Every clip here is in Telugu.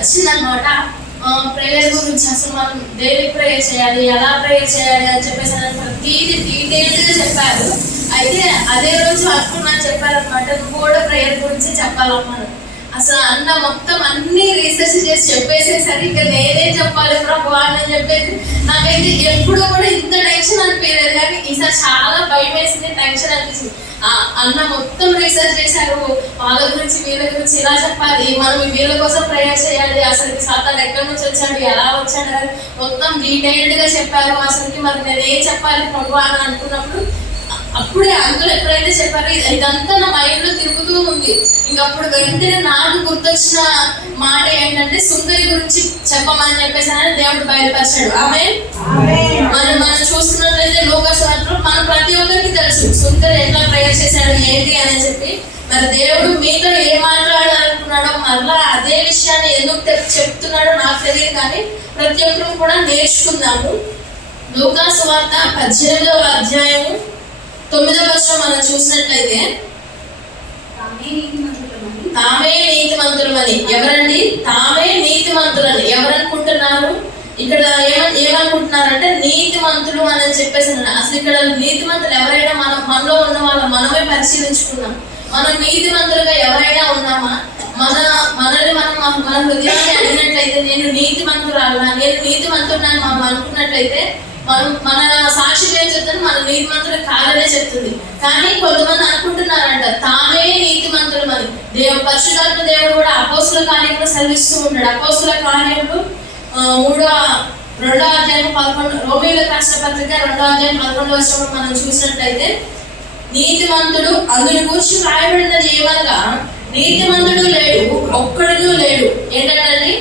వచ్చిందనమాట. ప్రేయర్ గురించి అసలు మనం డైలీ ప్రేయర్ చేయాలి, ఎలా ప్రేయర్ చేయాలి అని చెప్పేసి ప్రతిదీ డీటెయిల్డ్గా చెప్పారు. అయితే అదే రోజు నాకు చెప్పారనమాట, నువ్వు కూడా ప్రేయర్ గురించి చెప్పాలన్నమాట. అసలు అన్న మొత్తం అన్ని రీసెర్చ్ చేసి చెప్పేసేసరి ఇక నేనే చెప్పాలి ప్రభు అని చెప్పేసి నాకైతే ఎప్పుడు కూడా ఇంత టెన్షన్ అనిపించలేదు. కానీ ఈసారి చాలా భయం వేసింది, టెన్షన్ అనిపించింది. అన్న మొత్తం రీసెర్చ్ చేశారు, వాళ్ళ గురించి వీళ్ళ గురించి ఇలా చెప్పాలి, మనం వీళ్ళ కోసం ప్రేయర్ చేయాలి, అసలుకి సాతాను ఎక్కడి నుంచి వచ్చాడు, ఎలా వచ్చాడు అని మొత్తం డీటెయిల్డ్గా చెప్పారు. అసలుకి మరి నేను ఏం చెప్పాలి ప్రభు అని అనుకున్నప్పుడు అప్పుడే అంకుల్ ఎప్పుడైతే చెప్పారో ఇదంతా నా మైండ్ లో తిరుగుతూ ఉంది. ఇంకప్పుడు వెంటనే నాకు గుర్తొచ్చిన మాట ఏంటంటే సుందరి గురించి చెప్పమని చెప్పేసి దేవుడు బయలుపరిచాడు. మనం చూస్తున్నట్లయితే లోకస్వార్తలో మనం ప్రతి ఒక్కరికి తెలుసు సుందరి ఎట్లా ప్రేయర్ చేశాడు ఏంటి అని చెప్పి. మరి దేవుడు మీతో ఏం మాట్లాడాలనుకున్నాడో మరలా అదే విషయాన్ని ఎందుకు చెప్తున్నాడో నాకు తెలియదు, కానీ ప్రతి ఒక్కరు కూడా నేర్చుకుందాము. లోకస్వార్త 18వ అధ్యాయము 9వ వచనం మనం చూసినట్లయితే, తామే నీతిమంతులమని. ఎవరండి తామే నీతిమంతులని? ఎవరనుకుంటున్నారు? ఇక్కడ ఏమనుకుంటున్నారంటే నీతిమంతులు అని చెప్పేసి. అసలు ఇక్కడ నీతిమంతులు ఎవరైనా మనలో ఉన్న వాళ్ళ మనమే పరిశీలించుకున్నాం. మనం నీతిమంతులుగా ఎవరైనా ఉన్నామా? మనల్ని మన హృదయాన్ని అడిగినట్లయితే నేను నీతిమంతురాలునా, నేను నీతిమంతున్నాను మనం అనుకున్నట్లయితే మన సాక్షి ఏం చెప్తుంది? మన నీతిమంతులు కాదనే చెప్తుంది. కానీ కొంతమంది అనుకుంటున్నారంట తామే నీతిమంతులు అని. పరిశుద్ధాత్మ దేవుడు కూడా అపోస్తుల కార్యములు సెలవిస్తూ ఉంటాడు. అపోస్తుల కార్యములు 2వ అధ్యాయం 11, రోమీయులకు రాసిన పత్రిక 2వ అధ్యాయం 11వ వచనం మనం చూసినట్లయితే, నీతిమంతుడు అందుని గురించి రాయబడినది ఏమనగా నీతిమంతుడు లేడు, ఒక్కడు లేడు. ఏంటంటే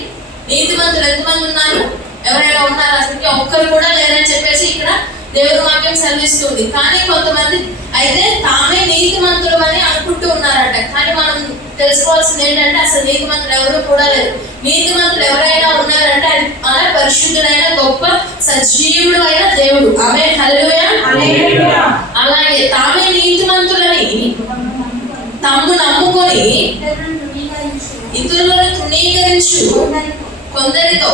నీతిమంతులు ఎంతమంది ఉన్నారు? ఎవరైనా ఉన్నారు? అసలు ఒక్కరు కూడా లేరని చెప్పేసి ఇక్కడ దేవుడు వాక్యం సెలవిస్తుంది. కానీ కొంతమంది అయితే తామే నీతిమంతులు అని అనుకుంటూ ఉన్నారట. కానీ మనం తెలుసుకోవాల్సింది ఏంటంటే అసలు నీతిమంతులు ఎవరు కూడా లేరు. నీతిమంతులు ఎవరైనా ఉన్నారంటే అది మన పరిశుద్ధుడైన గొప్ప సజీవుడు అయిన దేవుడు. ఆమె హల్లెలూయా. అలాగే తామే నీతిమంతులని తమ్ము నమ్ముకొని ఇతరులను తృణీకరించు కొందరితో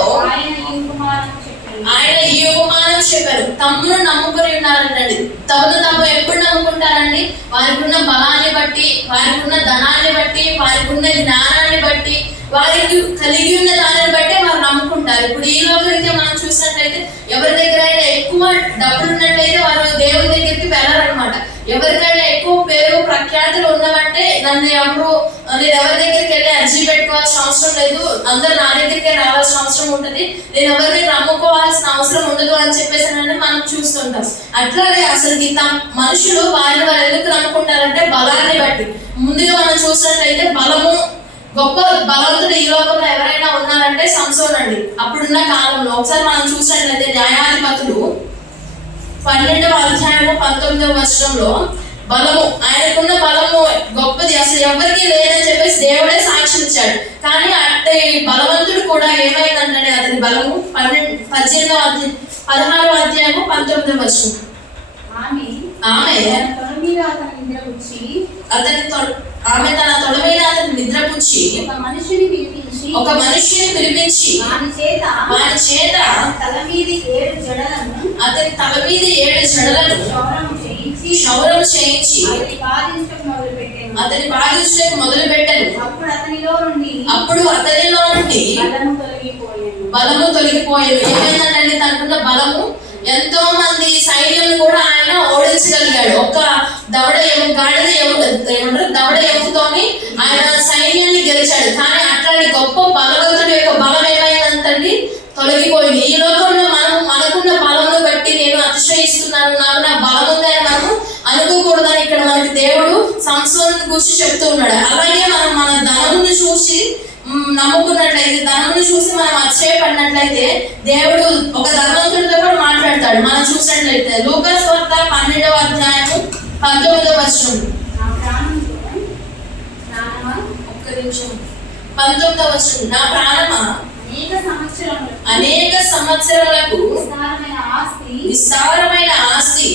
ఆయన ఈ ఉపమానం చెప్పారు. తమ్మును నమ్ముకొని ఉన్నారండి. తమ్ము ఎప్పుడు నమ్ముకుంటారండి? వారికి ఉన్న బలాన్ని బట్టి, వారికి ఉన్న ధనాన్ని బట్టి, వారికి ఉన్న జ్ఞానాన్ని బట్టి, వారికి కలిగి ఉన్న దానిని బట్టి వారు నమ్ముకుంటారు. ఇప్పుడు ఈ లోకరీత్యా మనం చూసినట్లయితే ఎవరి దగ్గర ఎక్కువ డబ్బులు ఉన్నట్లయితే వారు దేవుని దగ్గరికి వెళ్ళారనమాట. ఎవరికైనా ఎక్కువ పేరు ప్రఖ్యాతులు ఉన్నవంటే నేను ఎవరి దగ్గరికి వెళ్ళి అర్జీ పెట్టుకోవాల్సిన అవసరం లేదు, అందరూ నా దగ్గరికి రావాల్సిన అవసరం ఉంటుంది, నేను ఎవరిని నమ్ముకోవాల్సిన అవసరం ఉండదు అని చెప్పేసి మనం చూస్తుంటాం. అట్లాగే అసలు మనుషులు వారు ఎందుకు నమ్ముకుంటారంటే బలాన్ని బట్టి. ముందుగా మనం చూసినట్లయితే బలము, గొప్ప బలవంతుడు ఈ లోకంలో ఎవరైనా ఉన్నారంటే సంసోను అండి. అప్పుడున్న కాలంలో ఒకసారి మనం చూసినట్లయితే న్యాయాధిపతులు 12వ అధ్యాయము 19వ వచనంలో బలము, ఆయనకున్న బలము గొప్పది, అసలు ఎవరికి లేదని చెప్పేసి దేవుడే సాక్ష్యం ఇచ్చాడు. కానీ అంటే బలవంతుడు కూడా ఏమైందంటే అతని బలము 16వ అధ్యాయము 19వ వచనం, ఆమె తన తొడ మీద అతని నిద్రపుచ్చి ఒక మనిషిని పిలిపించి వాని చేత అతని తల మీద 7 జడలను క్షౌరం చేయించి అతని బాధించడానికి మొదలు పెట్టాను. అప్పుడు అతనిలో నుండి బలము తొలగిపోయాను. ఏమైందంటే తనకున్న బలము ఎంతో మంది సైన్యం కూడా ఆయన ఓడించగలిగాడు. ఒక దవడ ఎముకతోని ఆయన సైన్యాన్ని గెలిచాడు. కానీ అట్లాంటి గొప్ప బలవంతుడి యొక్క బలం ఏమైందంటే తొలగిపోయింది. ఈ లోకంలో మనకున్న బలమును బట్టి నేను అతిశయిస్తున్నాను, నాకు నా బలం ఉందని మనము అనుకోకూడదని ఇక్కడ మనకి దేవుడు సంసోను గురించి చెప్తూ ఉన్నాడు. అలాగే మనం మన ధనమును చూసి నమ్ముకున్నట్లయితే, ధనమును చూసి మనం అతిశయపడినట్లయితే దేవుడు ఒక ధనవంతుడితో కూడా మాట్లాడతాడు. మనం చూసినట్లయితే లూకాసు వార్త 12వ అధ్యాయము 19వ వచనం, 19వ వచనం, నా ప్రాణమా అనేక సంవత్సరములకు విస్తారమైన ఆస్తి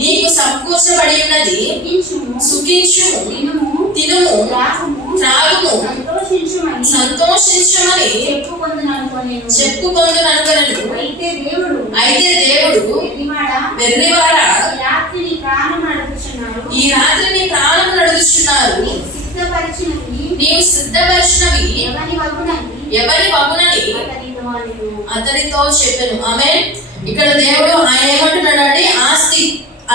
నీకు సమకూర్చబడి ఉన్నది, సుఖించుము, తినుము, త్రాగుము, సంతోషించుమని రక్షించమని చెప్పుకొందుననుకొనెను. అయితే దేవుడు వెర్రివాడా, ఈ రాత్రి నీ ప్రాణం నడుచున్నారు, నీవు సిద్ధపరిచినవి ఎవరి వగునని అతనితో చెప్పెను. ఆమేన్. ఇక్కడ దేవుడు ఆయన ఏమంటున్నాడు అంటే, ఆస్తి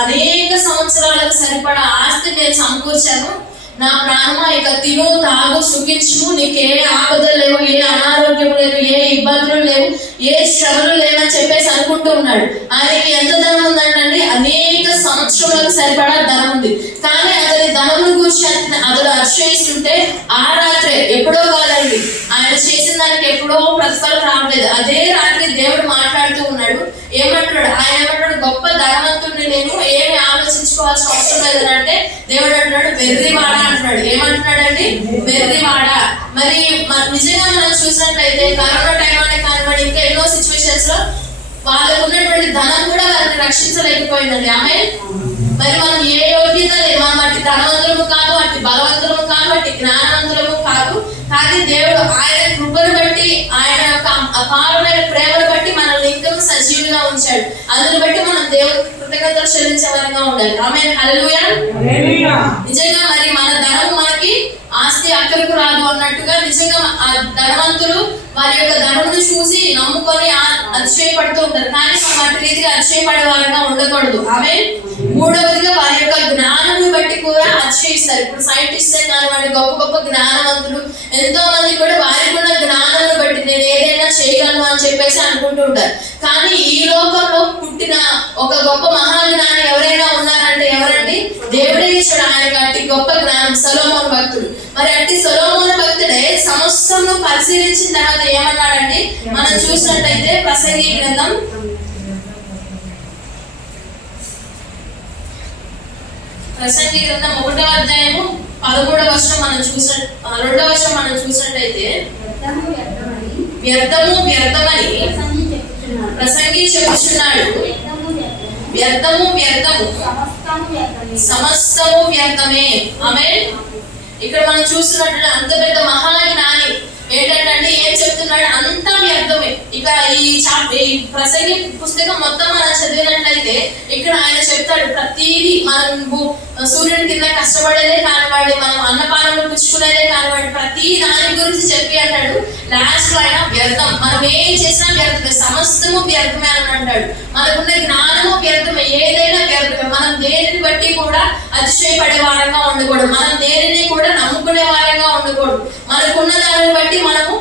అనేక సంవత్సరాలకు సరిపడా ఆస్తి నేను సమకూర్చాను, నా ప్రాణమా ఇక తిను తాగు సుఖించుము, నీకు ఏ ఆపదలు లేవు, ఏ అనారోగ్యం లేదు, ఏ ఇబ్బందులు లేవు, ఏ శ్రమలు లేవని చెప్పేసి అనుకుంటూ ఉన్నాడు. ఆయనకి ఎంత ధనం ఉందంటే అనేక సంవత్సరాలకు సరిపడా ధనం ఉంది. కానీ అతని ధనమును గురించి అతడు అతిశయిస్తుంటే ఆ రాత్రే, ఎప్పుడో కాదండి, ఆయన చేసిన దానికి ఎప్పుడో ప్రతిఫలం రావట్లేదు, అదే రాత్రి దేవుడు మాట్లాడుతూ ఉన్నాడు. ఏమంటున్నాడు ఆయన? ఏమంటాడు? గొప్ప ధనవంతుడిని నేను, ఏమి ఆలోచించుకోవాల్సిన అవసరం లేదనంటే దేవుడు అంటున్నాడు వెర్రివాడ అంటున్నాడు. ఏమంటున్నాడండి? వెర్రివాడ. మరి నిజంగా మనం చూసినట్లయితే కరోనా టైం అనే కానివ్వండి, ఇంకా ఎన్నో సిచ్యువేషన్స్ లో వాళ్ళకు ఉన్నటువంటి ధనం కూడా వారిని రక్షించలేకపోయిందండి. ఆమె మరి మనం ఏ యోగ్యత లేదు, మనం అట్టి ధనవంతులము కాదు, అట్టి బలవంతులము కాదు, అట్టి జ్ఞానవంతులము కాదు. కానీ దేవుడు ఆయన కృపను బట్టి, ఆయన యొక్క అపారమైన ప్రేమను బట్టి మనల్ని ఇంకా సజీవంగా ఉంచాడు. అందుని బట్టి మనం దేవుడికి కృతజ్ఞతలు చెల్లించే వారంగా ఉండాలి. ఆమేన్. హల్లెలూయా. నిజంగా మరి మన ధనం మనకి ఆస్తి అక్కడికి రాదు అన్నట్టుగా, నిజంగా ఆ ధనవంతులు వారి యొక్క ధనమును చూసి నమ్ముకొని అతిశయపడుతూ ఉంటారు. కానీ మనం అటు రీతిగా అతిశయపడే వారంగా ఉండకూడదు. ఆమేన్. మూడవదిగా వారి యొక్క జ్ఞానమును బట్టి కూడా అతిశయిస్తారు. ఇప్పుడు సైంటిస్ట్ కానివ్వండి, గొప్ప గొప్ప జ్ఞానవంతులు ఎంతో మంది కూడా వారికి ఉన్న జ్ఞానాన్ని బట్టి నేను ఏదైనా చేయగలను అని చెప్పేసి అనుకుంటూ ఉంటారు. కానీ ఈ లోకంలో పుట్టిన ఒక గొప్ప మహాజ్ఞాని ఎవరైనా ఉన్నారంటే ఎవరండి? దేవుడే ఇచ్చాడు ఆయనకు అట్టి గొప్ప జ్ఞానం, సొలొమోను భక్తుడు. మరి అట్టి సొలొమోను భక్తుడే సమస్తము పరిశీలించిన తర్వాత ఏమన్నాడండి? మనం చూసినట్లయితే ప్రసంగి గ్రంథం 1వ అధ్యాయము 13వ వచనం మనం చూసిన 2వ వచనం మనం చూసినట్లయితే, వ్యర్థము వ్యర్థమని ప్రసంగి చెప్పుచున్నాడు, వ్యర్థము వ్యర్థము సమస్తము వ్యర్థమే. ఆమేన్. ఇక్కడ మనం చూస్తున్నట్టు అంత పెద్ద మహాజ్ఞాని ఏంటంటే ఏం చెప్తున్నాడు? అంతా వ్యర్థమే. ఇక ఈ ప్రసంగి పుస్తకం మొత్తం మనం చదివినట్లయితే ఇక్కడ ఆయన చెప్తాడు ప్రతిదీ మనం సూర్యుని కింద కష్టపడేదే కానివ్వండి, మనం అన్నపానంలో పుచ్చుకునేదే కానివ్వండి, ప్రతి దాని గురించి చెప్పి అంటాడు. లాస్ట్ లో ఆయన వ్యర్థం, మనం ఏం చేసినా వ్యర్థమే, సమస్తము వ్యర్థమే అని అంటాడు. మనకున్న జ్ఞానము వ్యర్థమే, ఏదైనా వ్యర్థమే. మనం దేనిని బట్టి కూడా అతిశయపడే వారంగా ఉండకూడదు, మనం దేనిని కూడా నమ్ముకునే వారంగా ఉండకూడదు. మనకున్న దానిని బట్టి మనము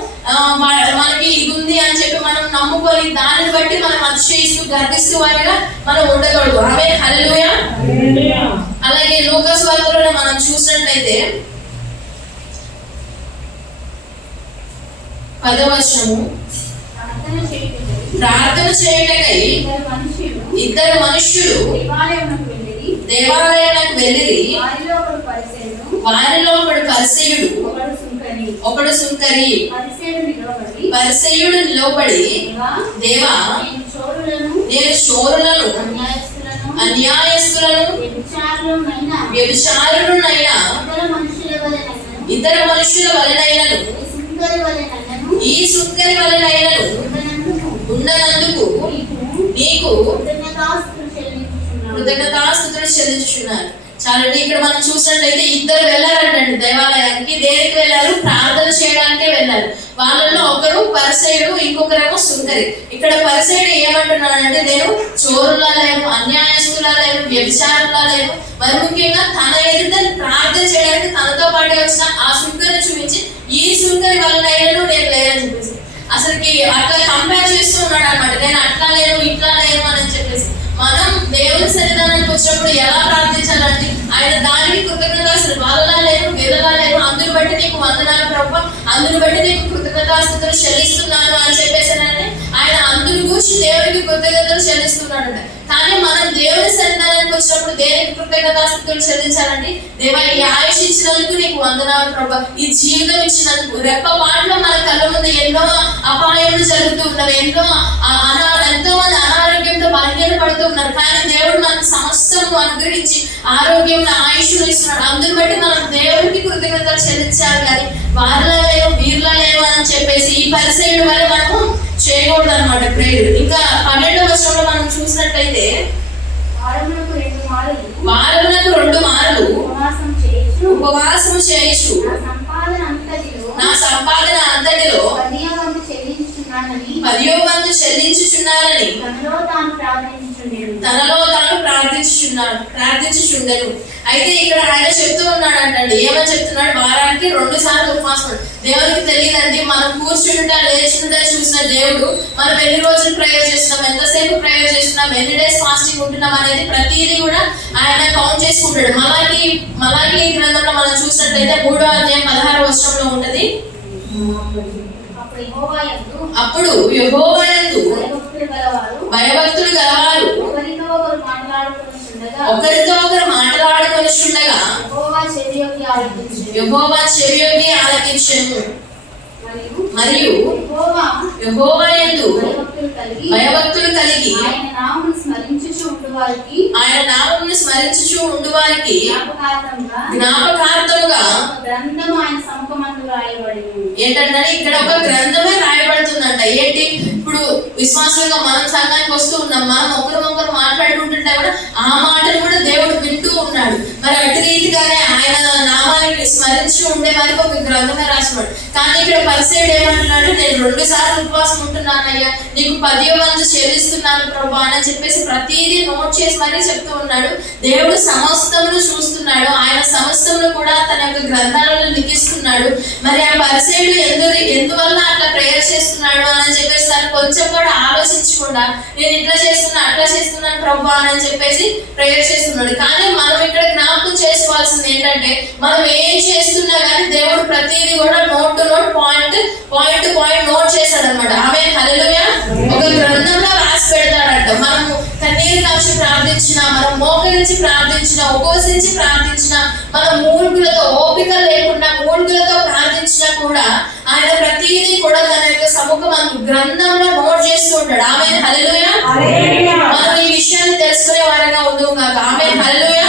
మనకి ఇది ఉంది అని చెప్పి మనం నమ్ముకొని దానిని బట్టి మనం అతిశయిస్తూ గర్విస్తూ వారిగా మనం ఉండకూడదు. ఆమేన్. హల్లెలూయా. అలాగే లూకా సువార్తలో మనం చూసినట్లయితే 10వ వచనము, ప్రార్థన చేయుటకై ఇద్దరు మనుష్యులు దేవాలయానికి వెళ్ళిరి, వారిలో ఒకడు పరిసయ్యుడు, ఒకడు సుంకరి. పరిసయ్యుడు నిలబడి, దేవా, నేను చోరులను అన్యాయస్తులను వ్యభిచారులనైనా ఇతర మనుషుల వలనైనను ఈ సుంకరి వలనైనను ఉన్నందుకు నీకు కృతజ్ఞతాస్తుతులు చెల్లించుచున్నారు. చాలండి. ఇక్కడ మనం చూసినట్లయితే ఇద్దరు వెళ్ళారంటండి దేవాలయానికి. దేనికి వెళ్ళారు? ప్రార్థన చేయడానికే వెళ్ళారు. వాళ్ళలో ఒకరు పరిసయ్యుడు, ఇంకొకరేమో సుంకరి. ఇక్కడ పరిసయ్యుడు ఏమంటున్నాడంటే, నేను చోరులా లేను, అన్యాయస్తులా లేను, వ్యభిచారులా లేను, మరి ముఖ్యంగా తన ఎదుట ప్రార్థన చేయడానికి తనతో పాటు వచ్చిన ఆ సుంకరిని చూపించి ఈ సుంకరి వలన నేను లేనని చెప్పేసి అసలుకి అట్లా కంపేర్ చేస్తూ ఉన్నాడు అనమాట. నేను అట్లా లేను, ఇట్లా లేను అని చెప్పేసి. మనం దేవుని సన్నిధానానికి వచ్చినప్పుడు ఎలా ప్రార్థించాలంటే, ఆయన దానికి కృతజ్ఞతాస్తుతులు, వాళ్ళలా లేరు, వీళ్ళలా లేరు, అందుని బట్టి నీకు వందనాలు ప్రభువా, అందుని బట్టి నీకు కృతజ్ఞతాస్తుతులు చెల్లిస్తున్నాను అని చెప్పేసి ఆయన అందుని గురించి దేవుడికి కృతజ్ఞతలు చెల్లిస్తున్నాడు. కానీ మనం దేవుని సన్నిధానానికి వచ్చినప్పుడు దేనికి కృతజ్ఞతాస్తుతులు చెల్లించాలంటే, దేవా ఈ ఆయుష్ ఇచ్చినందుకు నీకు వందనాలు ప్రభువా, ఈ జీవితం ఇచ్చినందుకు. రెప్పపాటులో మన కళ్ళ ముందు ఎన్నో అపాయాలు జరుగుతూ ఉన్నవి, ఎంతో మంది అనారోగ్యంతో బలహీన పడుతూ ఉన్నారు. కానీ దేవుడు మనకు సమస్తము అనుగ్రహించి ఆరోగ్యంలో ఆయుష్ను ఇస్తున్నాడు. అందుని బట్టి మనం దేవుడికి కృతజ్ఞతలు చెల్లించాలి. కానీ వారిలో లేవు, వీరిలో లేవు అని చెప్పేసి అన్నమాట ప్రేయర్. ఇంకా 12వ వచనంలో మనం చూసినట్లయితే వారమునకు 2 మార్లు ఉపవాసం చేయుచు నా సంపాదన అంతటిలో 10వ వంతు చెల్లించుచున్నానని తనలో తాను ప్రార్థించుచుండెను. అయితే ఇక్కడ ఆయన చెప్తూ ఉన్నాడు అంటండి, ఏమని చెప్తున్నాడు? వారానికి 2 సార్లు ఉపవాసం. దేవునికి తెలియదండి, మనం కూర్చుంటా లేచుంటా చూసిన దేవుడు మనం ఎన్ని రోజులు ప్రేయర్ చేస్తున్నాం, ఎంతసేపు ప్రేయర్ చేస్తున్నాం, ఎన్ని డేస్ ఫాస్టింగ్ ఉంటున్నాం అనేది ప్రతిదీ కూడా ఆయన కౌంట్ చేసుకుంటాడు. మలాకి గ్రంథంలో మనం చూసినట్లయితే 3వ అధ్యాయం 16వ వచనంలో ఉంటది. అప్పుడు యెహోవా యందు భయభక్తులు గలవారు ఒకరితో ఒకరు మాట్లాడుకొనుచుండగా యెహోవా చెవియొగ్గి ఆలకించెను. మరియు యెహోవా యందు భయభక్తులు కలిగి ఆయన నామమును స్మరించుచు ఉండు వారికి జ్ఞాపకార్థముగా ఏంటంటే ఇక్కడ ఒక గ్రంథమే రాయబడుతుందంట. ఏంటి? ఇప్పుడు విశ్వాసంగా మనం సంఘానికి వస్తూ ఉన్నాం, మనం ఒకరు మాట్లాడుకుంటుంటే కూడా ఆ మాటలు కూడా దేవుడు వింటూ ఉన్నాడు. మరి అటు రీతిగానే ఆయన నామాన్ని స్మరించి ఉండే వారికి ఒక గ్రంథమే రాసినాడు. కానీ ఇక్కడ పరిసయుడు ఏమంటున్నాడు? నేను 2 సార్లు ఉపవాసం ఉంటున్నానయ్యా, నీకు 10వ వంతు చెల్లిస్తున్నాను ప్రభా అని చెప్పేసి ప్రతిదీ నోట్ చేసి మరీ చెప్తూ ఉన్నాడు. దేవుడు సమస్తమును చూస్తున్నాడు, ఆయన సమస్తమును కూడా తన యొక్క గ్రంథాలలో లిఖిస్తున్నాడు. మరి ఆ పరిసయుడు ఎందువల్ల అట్లా ప్రేయర్ చేస్తున్నాడు అని చెప్పేసి తను కొంచెం కూడా ఆలోచించకుండా నేను ఇట్లా చేస్తున్నా అట్లా చేస్తున్నాను ప్రభా అని చెప్పేసి ప్రేయర్ చేస్తున్నాడు. కానీ మనం ఇక్కడ జ్ఞాపకం చేసుకోవాల్సింది ఏంటంటే, మనం ఏం చేస్తున్నా కానీ దేవుడు ప్రతిదీ కూడా note to note point note చేశాడు అనమాట. ఆమె హల్లెలూయా. ఒక గ్రంథంలో రాసి పెడతాడంట. మనము కన్నీరు కాచి ప్రార్థించిన, మనం మోకరించి ప్రార్థించిన, ఉపవసించి ప్రార్థించిన, మన మూర్ఖులతో ఓపిక లేకుండా మూర్ఖులతో ప్రార్థించినా కూడా ఆయన ప్రతిదీ కూడా తన యొక్క సముఖం గ్రంథంలో నోట్ చేస్తూ ఉంటాడు. ఆమె హల్లెలూయా. మనం ఈ విషయాన్ని తెలుసుకునే వారంగా ఉందాం కాక. ఆమె హల్లెలూయా.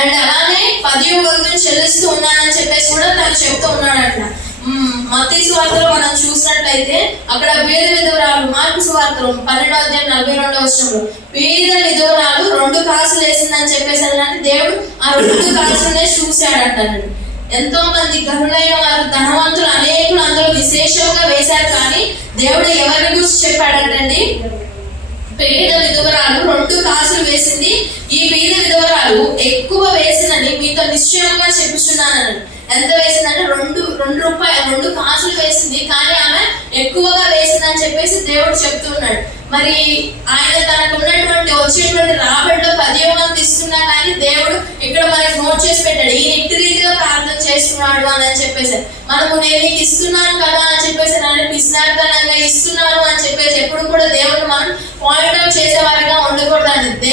అండ్ అలానే 10వ వంతును చెల్లిస్తూ ఉన్నానని చెప్పేసి కూడా తను చెప్తూ ఉన్నాడంట. మత్తయి సువార్తలో మనం చూసినట్లయితే అక్కడ పేద విధవరాలు, మార్కు సువార్తలో 12వ అధ్యాయం 42వ వచనంలో పేద విధవరాలు 2 కాసులు వేసిందని చెప్పేసి దేవుడు ఆ 2 కాసులనే చూశాడంటాడు. ఎంతో మంది గనులైన వారు, ధనవంతులు అనేకులు అందులో విశేషంగా వేశారు. కానీ దేవుడు ఎవరి గురించి చెప్పాడంటండి? పేద విధవరాలు 2 కాసులు వేసింది. ఈ పేద విధవరాలు ఎక్కువ వేసిందని మీతో నిశ్చయంగా చెప్పుచున్నానని. ఎంత వేసిందంటే 2 కాసులు వేసింది, కానీ ఆమె ఎక్కువగా వేసిందని చెప్పేసి దేవుడు చెప్తున్నాడు. మరి ఆయన తనకు ఉన్నటువంటి వచ్చేటువంటి రాబడిలో 10వ వంతు ఇస్తున్నా కానీ దేవుడు ఇక్కడ మనకి నోట్ చేసి పెట్టాడు. ఈయన ఇట్టి రీతిగా ప్రార్థన చేస్తున్నాడు అని చెప్పేసి మనము నేను నీకు ఇస్తున్నాను కదా అని చెప్పేసి నన్ను పిసినార్థనంగా ఇస్తున్నాను అని చెప్పేసి ఎప్పుడు కూడా దేవుడు మనం పాయింట్ అవుట్ చేసేవారుగా ఉండకూడదండి.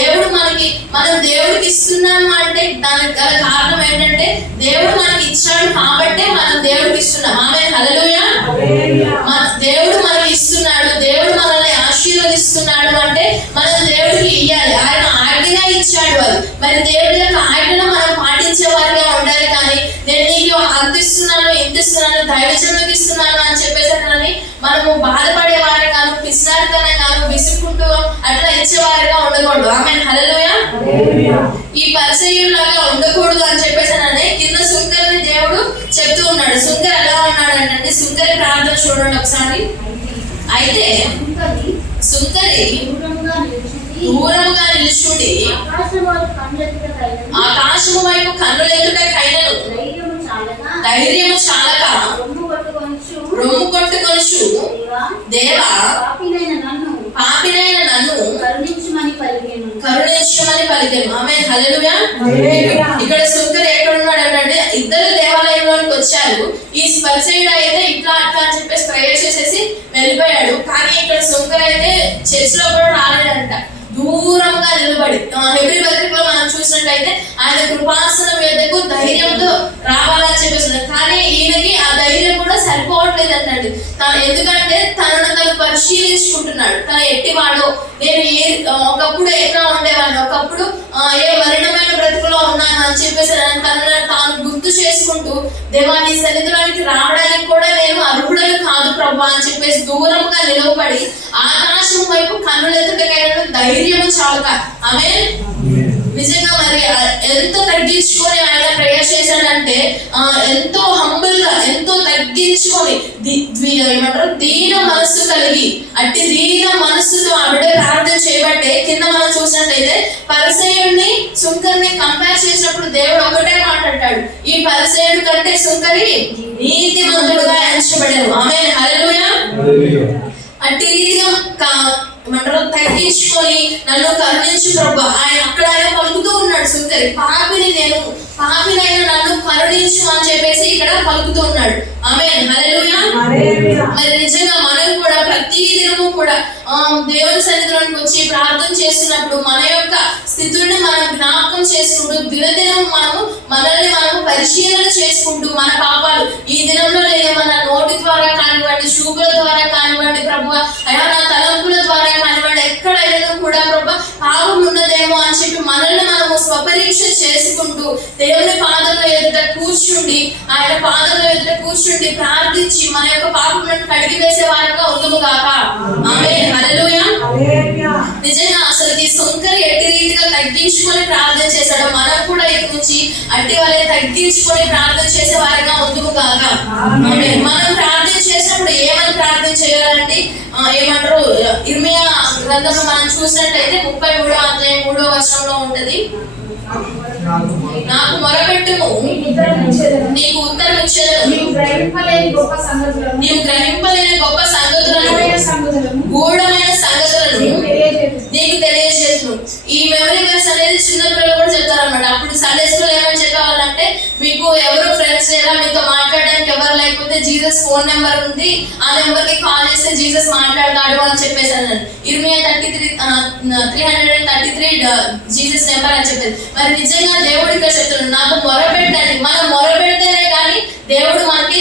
మనం దేవుడికి ఇస్తున్నాము అంటే దానికి గల కారణం ఏంటంటే దేవుడు మనకి ఇచ్చాడు కాబట్టి మనం దేవుడికి ఇస్తున్నాం. ఆమె హల్లెలూయా. దేవుడు మనకి ఇస్తున్నాడు, దేవుడు మనల్ని ఆశీర్వదిస్తున్నాడు అంటే మనం దేవుడికి ఇయ్యాలి. ఆయన ఆజ్ఞగా ఇచ్చాడు అది. మరి దేవుడి యొక్క ఆజ్ఞను మనం పాటించే వారిగా ఉండాలి. కానీ నేను నీకు అంత ఇస్తున్నాను, ఇంత ఇస్తున్నాను, దైవజనులకు ఇస్తున్నాను అని చెప్పేసి కానీ మనము బాధపడే వారిగాను, పిసినారితనంగాను, విసుక్కుంటూ అట్లా ఇచ్చేవారిగా ఉండకూడదు. ఆమె హల్లెలూయా. ఈ పరిసయ్యులాగా ఉండకూడదు అని చెప్పేసి కింద సుంకరిని దేవుడు చెప్తూ ఉన్నాడు. సుంకరి ఎలా ఉన్నాడంటే, సుంకరి ప్రార్థన చూడండి ఒకసారి. అయితే సుంకరి దూరముగా నిలుచుండి ఆకాశము వైపు కన్నులెత్తుటకైనను ధైర్యము చాలక రొమ్ము కొట్టుకొనుచు దేవా పాపినైన నన్ను కరుణించమని పలికెను. ఆమె హల్లెలూయా. ఇక్కడ సుంకరి ఎక్కడ ఉన్నాడు అంటే, ఇద్దరు దేవాలయంలోకి వచ్చారు. ఈ పరిసయ్యుడు అయితే ఇట్లా అట్లా అని చెప్పేసి ప్రేయర్ చేసేసి వెళ్ళిపోయాడు. కానీ ఇక్కడ సుంకరి అయితే చర్చ్ లో కూడా రాలేదంట, దూరంగా నిలబడి. హెబ్రీ పత్రికలో మనం చూసినట్లయితే ఆయన కృపాసనం మీదకు ధైర్యంతో రావాలని చెప్పేసి, కానీ ఈయనకి ఆ ధైర్యం కూడా సరిపోవట్లేదు అంటండి. ఎందుకంటే తను పరిశీలించుకుంటున్నాడు. తను ఎట్టివాడో, నేను ఒకప్పుడు ఎట్లా ఉండేవాడిని, ఒకప్పుడు ఏ మరణమైన బ్రతుకులో ఉన్నాను అని చెప్పేసి తాను గుర్తు చేసుకుంటూ, దేవా నీ సన్నిధిలోనికి రావడానికి కూడా నేను అర్హుడను కాదు ప్రభు ప్రభా అని చెప్పేసి దూరంగా నిలవబడి ఆకాశం వైపు కన్నులెత్తుటకైన ధైర్యము చాలక. ఆమేన్. నిజంగా మరి ఎంత తగ్గించుకొని ఆయన ప్రేయర్ చేశాడంటే ఎంతో హంబుల్ గా, ఎంతో తగ్గించుకొని ఏమంటారు దీన మనస్సు కలిగి, అట్టి దీన మనస్సుతో ఆవిడే ప్రార్థన చేయబట్టే కింద మనం చూసినట్లయితే పరిసయ్యుడిని సుంకరిని కంపేర్ చేసినప్పుడు దేవుడు ఒకటే మాట అంటాడు, ఈ పరిసయ్యుడి కంటే సుంకరి నీతిమంతుడుగా ఎంచబడారు. ఆమేన్. హల్లెలూయా. అట్టి రీతిగా ఏమంటారు తగ్గించుకొని నన్ను కరుణించు ప్రభు ఆయన అక్కడ ఆయన పలుకుతూ ఉన్నాడు సుందరి, పాపినైనా నన్ను కరుణించు అని చెప్పేసి ఇక్కడ పలుకుతూ ఉన్నాడు. ఆమేన్. హల్లెలూయా. మరి నిజంగా మనం కూడా ప్రతి దినము కూడా దేవుని సన్నిధిలోకి వచ్చి ప్రార్థన చేస్తున్నప్పుడు మన యొక్క స్థితుల్ని మనం జ్ఞాపకం చేసుకుంటూ దినదినం మనల్ని పరిశీలన చేసుకుంటూ మన పాపాలు ఈ దినంలో లేదా మన నోటి ద్వారా కానివ్వండి, చూపుల ద్వారా కానివ్వండి ప్రభు, అయ్యా నా తలంపుల ద్వారా కానివ్వండి, ఎక్కడైనా కూడా ప్రభు పాపం ఉన్నదేమో అని చెప్పి మనల్ని మనము స్వపరీక్ష చేసుకుంటూ దేవుని పాదంలో ఎదుట కూర్చుండి, ఆయన పాదంలో ఎదుట కూర్చుండి ప్రార్థించి మన యొక్క పాపములను కడిగి వేసే వారంగా ఉందుము గాక. ఆమేన్. హల్లెలూయా. నిజంగా అసలు ఈ సుంకరి ఎట్టి రీతిగా తగ్గించుకొని ప్రార్థన చేశాడు, మనం కూడా ఇటు నుంచి అట్టి వాళ్ళే తగ్గించుకొని ప్రార్థన చేసే వారంగా ఉందుము గాక. ఆమేన్. మనం ప్రార్థన చేసినప్పుడు ఏమని ప్రార్థన చేయాలండి? ఏమంటారు ఇర్మియా గ్రంథంలో మనం చూసినట్లయితే 33వ అధ్యాయం 3వ వచనంలో ఉంటది, నాకు మొరపెట్టుము నీకు ఉత్తరం ఇచ్చేదను, నీవు గ్రహింపలేని గొప్ప సంగతులను గూఢమైన సంగతులను నీకు తెలియజేస్తును. ఈ మెమరీ వర్స్ అనేది చిన్న పిల్లలు కూడా చెప్తారు అన్నమాట. అప్పుడు సండే స్కూల్ ఏమని చెప్పేవాళ్ళంటే, మీకు ఎవరు ఫ్రెండ్స్ లేదా మీతో మాట్లాడడానికి ఎవరు లేకపోతే జీసస్ ఫోన్ నెంబర్ ఉంది, ఆ నెంబర్ కి కాల్ చేస్తే జీసస్ మాట్లాడతాడు అని చెప్పేసి అన్నాడు. ఇర్మియా 333 జీసస్ నెంబర్ అని చెప్పేది. మరి నిజంగా దేవుడు ఇక్కడ చెప్తున్నాడు, నాకు మొరపెట్టండి. మనం మొరపెడితేనే కానీ దేవుడు మనకి